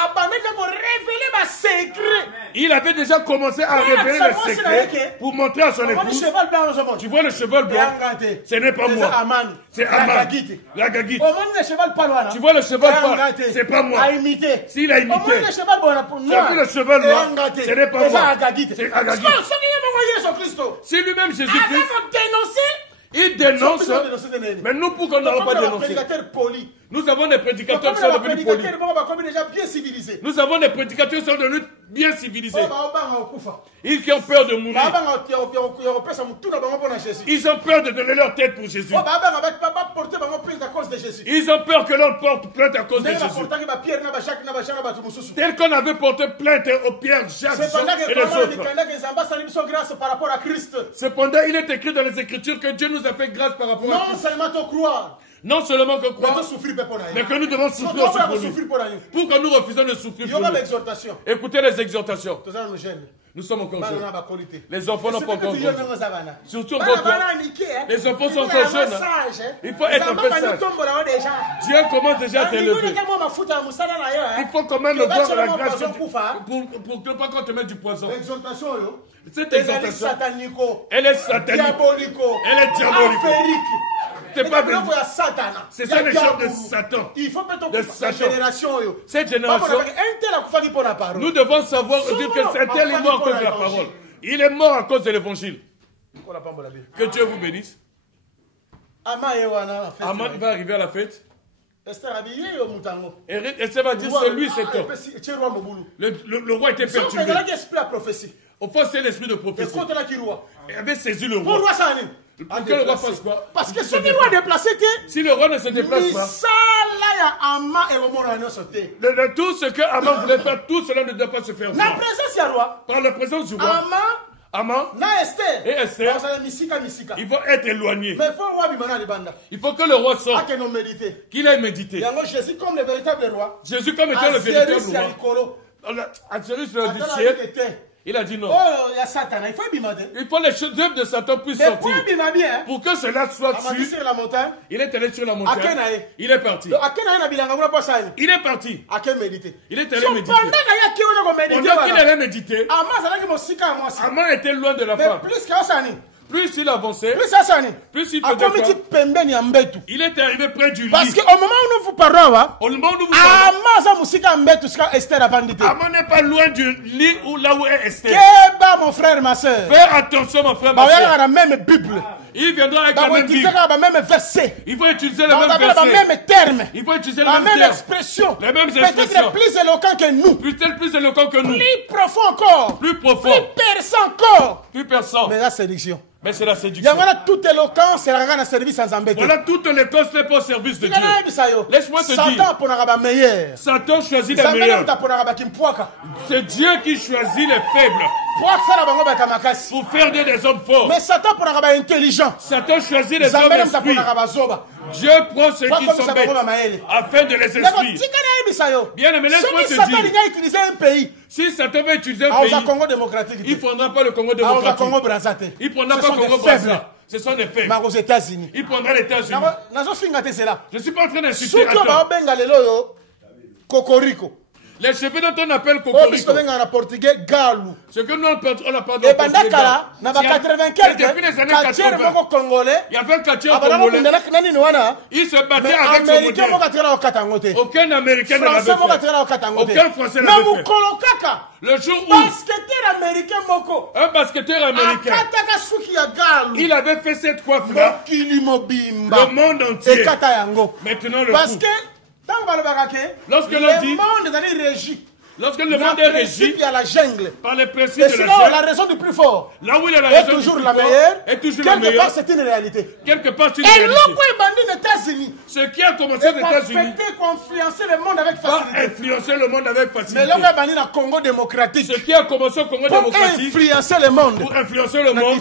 il avait déjà commencé à révéler les secrets pour montrer à son épouse. Tu vois le cheval blanc? Ce n'est pas moi. C'est Aman. La Gagite. Tu vois le cheval pâle? C'est pas moi. imité. S'il a imité. Au moins, le cheval noir. Tu as vu le cheval noir. Ce n'est pas moi. C'est Agagite. Si lui-même Jésus-Christ, il dénonce. Mais nous, pourquoi nous n'allons pas dénoncer? Nous avons des prédicateurs qui sont devenus polis. Nous avons des prédicateurs qui sont devenus bien civilisés. Ils qui ont peur de mourir. Ils ont peur de donner leur tête pour Jésus. Ils ont peur que l'on porte plainte à cause de Jésus. Tel qu'on avait porté plainte aux Pierre, Jacques, Jean et les autres. Cependant, il est écrit dans les Écritures que Dieu nous a fait grâce par rapport à Christ. Non seulement que croire, mais que nous devons souffrir aussi pour lui. Pourquoi nous refusons de souffrir pour lui? Écoutez les exhortations. Nous sommes encore jeunes. Les enfants n'ont pas encore grandi. Surtout encore. Les enfants sont encore jeunes. Il faut être un peu sage. Dieu commence déjà à t'élever. Il faut quand même voir la grâce pour ne pas qu'on te mette du poison. Cette exhortation, elle est satanique. Elle est diabolique. C'est pas vrai. C'est ça les choses de Satan. De Satan. Cette génération, nous devons savoir dire que c'est tel est mort à cause de la parole. Il est mort à cause de l'évangile. Que Dieu vous bénisse. Aman va arriver à la fête. Esther va dire c'est lui cet homme. Le roi était perturbé. Au fond, c'est l'esprit de prophétie. Il avait saisi le roi. Pour que le roi fasse quoi? Parce que si le roi déplacé, si le roi ne se déplace pas, tout ce que Aman voulait faire, tout cela ne doit pas se faire. Par la présence du roi, Aman et Esther, ils vont être éloignés. Il faut que le roi sorte, qu'il ait médité. Jésus comme le véritable roi, Jésus comme étant le véritable roi, Athérie sur le ciel, il a dit non. Il faut les œuvres de Satan puissent sortir. Pour que cela soit su, il est allé sur la montagne. Il est parti. Il est parti. Il est allé méditer. Pendant qu'il allait méditer, Aman était loin de la femme. Plus il avançait, plus il faisait quoi? Il est arrivé près du lit. Parce qu'au moment où nous vous parlons, Aman n'est pas loin du lit où là où est Esther. mon frère, ma soeur. Fais attention, mon frère, ma soeur. La même Bible. Il viendra avec la même Bible. Même verset. Il faut utiliser le même verset. Même terme. Il faut utiliser le la même même expression. Les mêmes expressions. Peut-être plus éloquent que nous. Peut-être plus éloquent que nous. Plus profond encore. Plus profond. Plus perçant encore. Plus perçant. Mais la séduction. Mais c'est la séduction. Voilà toute éloquence et la service sans embêter. Voilà toute l'éloquence n'est pas au service de Dieu. Laisse-moi te dire. Satan choisit les meilleurs. C'est Dieu qui choisit les faibles. Pour faire des hommes forts. Mais Satan intelligent. Satan choisit les hommes esprits. Dieu prend ceux qui sont bêtes afin de les instruire. Bien aimé, laisse-moi te dire. Si Satan veut utiliser un pays, il ne prendra pas le Congo démocratique. Il ne prendra pas le Congo Brazza. Ce sont des faibles. Il prendra les États-Unis. Je ne suis pas en train d'insulter. Les cheveux dont on appelle Cocorico. Ce que nous on appelle Cocorico. Depuis les années 80, il y avait un quartier congolais. Il se battait avec son modèle. Aucun Américain ne l'avait fait. Aucun Français ne l'avait fait. Le jour où un basketteur américain, il avait fait cette coiffe-là, le monde entier. Maintenant le fou. Lorsque l'on dit, lorsque le monde est régi par les principes de la jungle, la raison du plus fort là où il y a la raison toujours du la plus fort, meilleure. est toujours la meilleure. Quelque part, c'est une réalité. Quelque part, c'est une réalité. Ce qui a commencé aux États-Unis va influencer le monde avec facilité. Va influencer le monde avec facilité. Mais l'homme est dans le Congo démocratique. Ce qui a commencé au Congo démocratique influencer le monde. Pour influencer le monde,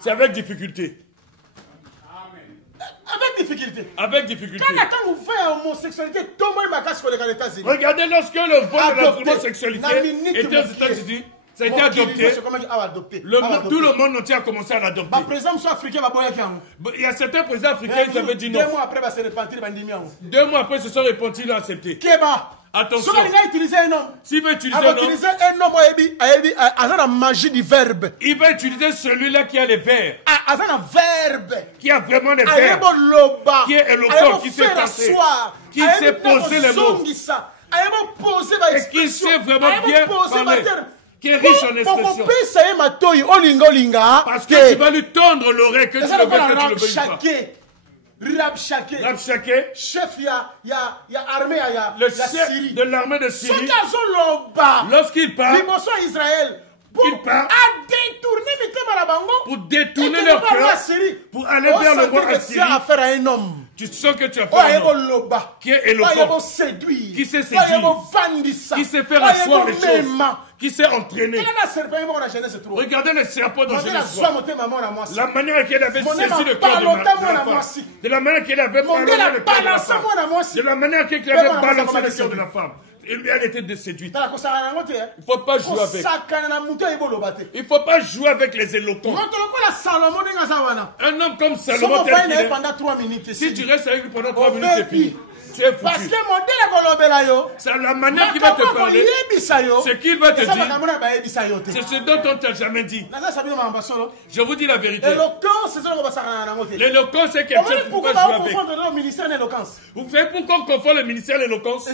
c'est avec difficulté. Avec difficulté. Avec difficulté. Quand on fait homosexualité, tout le monde m'a cassé les États-Unis. Regardez, lorsque le vol de l'homosexualité était aux États-Unis, ça a été adopté. Tout le monde entier a commencé à l'adopter. Il y a certains présidents africains qui avaient dit non. 2 mois après, se repentir. 2 mois après, se sont repentis, ils ont accepté. Attention. S'il veut utiliser un homme, la magie du verbe. Il va utiliser celui-là qui a les verbes. Qui a vraiment les verbes. Qui est éloquent, qui s'est passé. Qui s'est posé les mots. Et qui sait vraiment bien parler, qui est riche en expression. Parce que tu vas lui tendre l'oreille, que tu le veux, que tu le veuilles pas. Rabshakeh, chef, il y a armée, le chef de l'armée de Syrie, lorsqu'il parle, il part pour détourner leur cœur, pour aller vers le roi Assyrie. Tu sens que tu as fait un homme qui est éloquent, qui sait séduire, qui sait faire asseoir les choses, qui sait entraîner. Regardez le serpent dans Genèse 3. La manière qu'il avait saisi le cœur de la femme, de la manière qu'il avait balancé le cœur de la femme, de la manière qu'il avait balancé le cœur de la femme. Et lui, elle était séduite. Il ne faut pas jouer avec. Il ne faut pas jouer avec les éloquents. Un homme comme Salomon, si tu restes avec lui pendant 3 minutes, c'est fini. Tu es foutu. C'est la manière qu'il va te parler. Ce qu'il va te dire, c'est ce dont on ne t'a jamais dit. Je vous dis la vérité. L'éloquence, c'est quelque chose qu'il ne faut pas jouer avec. Vous savez pourquoi on confond le ministère et l'éloquence?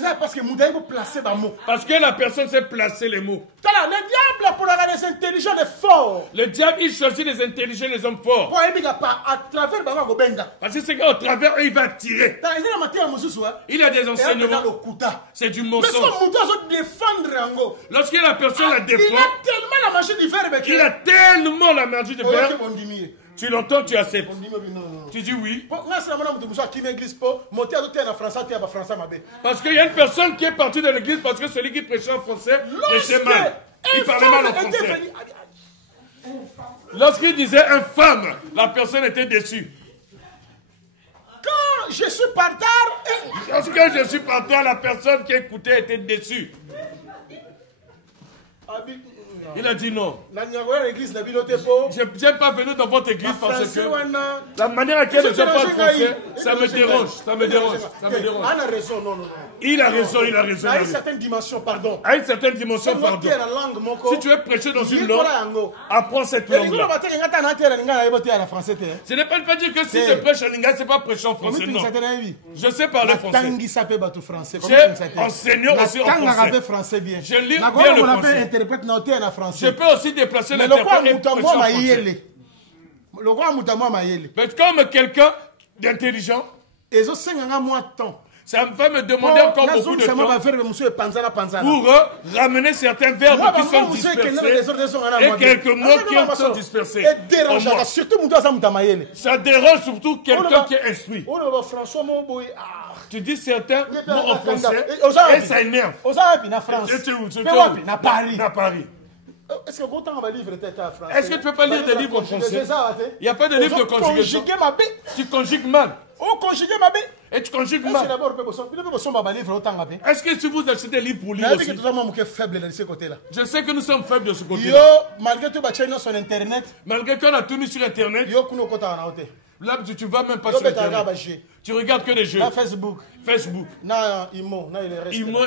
Parce que la personne sait placer les mots. Le diable, il choisit les intelligents, les hommes forts. Parce que c'est qu'au travers, il va tirer. Il a des enseignements. C'est du mensonge. Lorsque la personne la défend, il a tellement la magie du verbe. Tu l'entends, tu acceptes. Tu dis oui. Parce qu'il y a une personne qui est partie de l'église parce que celui qui prêchait en français prêchait mal. Il parlait mal en français. Lorsqu'il disait infâme, la personne était déçue. Quand je suis par terre, lorsque je suis par terre, la personne qui écoutait était déçue. Il a dit non. Je n'ai pas venu dans votre église parce que la manière à laquelle je parle français, ça me dérange. Ça me dérange. Ça me dérange. Il a raison, il a raison. À une certaine dimension, pardon. À une certaine dimension, pardon. Si tu veux prêcher dans une langue, apprends cette langue-là. Ce n'est pas dire que si je prêche en lingala, ce n'est pas prêcher en français, non. Je sais parler français. J'ai enseigné aussi en français. Je lis bien le français. Je peux aussi déplacer l'interprète et prêcher en français. Mais comme quelqu'un d'intelligent, ça va me demander encore beaucoup de temps pour ramener certains verbes qui sont dispersés et quelques mots qui sont dispersés. Ça dérange surtout quelqu'un qui est instruit. Tu dis certains mots en français et ça énerve. À Paris. Est-ce que tu ne peux pas lire des livres en français? Il n'y a pas de livre de conjugation. Tu conjugues mal. Et tu conjugues mal. Est-ce que si vous achetez des livres pour lire aussi? Je sais que nous sommes faibles de ce côté-là. Malgré qu'on a tout mis sur Internet, là tu ne vas même pas sur Internet. Tu regardes que les jeux. Facebook. Imo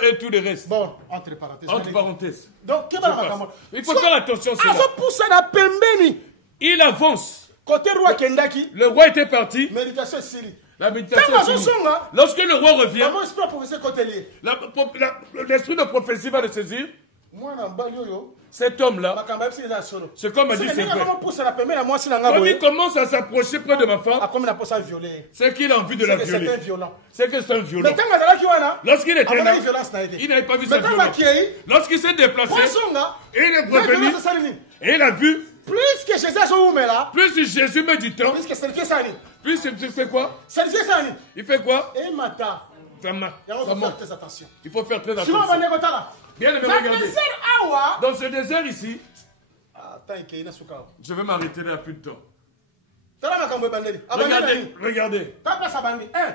et tout le reste. Bon, entre parenthèses. Entre parenthèses. Donc, il faut faire attention. Il avance. Le roi était parti. La méditation est finie. Lorsque le roi revient, l'esprit de prophétie va le saisir. Cet homme-là, c'est comme a dit c'est vrai. Quand il commence à s'approcher près de ma femme, c'est qu'il a envie de la violer. C'est que c'est un violent. Lorsqu'il était là, il n'avait pas vu cette violence. Lorsqu'il s'est déplacé, il est revenu et il a vu. Plus Jésus met du temps, plus il fait quoi? Il fait quoi? Il faut faire très attention. Bien aimé, regardez. Dans ce désert ici, je vais m'arrêter là, plus de temps. Regardez.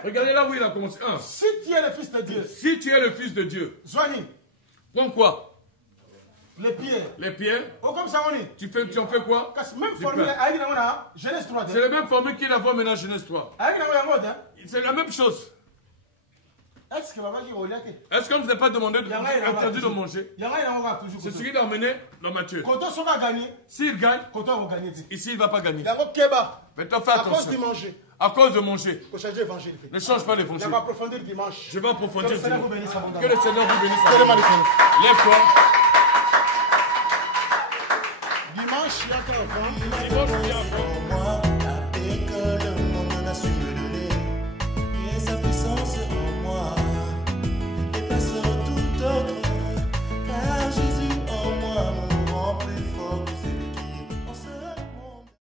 Regardez là où il a commencé. Si tu es le fils de Dieu. Si tu es le fils de Dieu. Prends quoi? Les pierres. Les pierres. Tu en fais quoi? C'est la même formule qu'il a vu maintenant Genèse 3. C'est la même chose. Est-ce qu'on ne vous a pas demandé interdit de manger? C'est ce qu'il a amené dans Matthieu. S'il gagne, ici il ne va pas gagner. Mais toi fais attention. À cause de manger. Pour changer l'évangile. Ne change pas On l'évangile. va approfondir dimanche. Je vais approfondir. Que le Seigneur dimanche. vous bénisse abondamment. Que le Seigneur vous bénisse. Que le mal abondamment. est Lève-toi. Dimanche, il y a encore un vent. Dimanche, il y a un vent. Pour moi,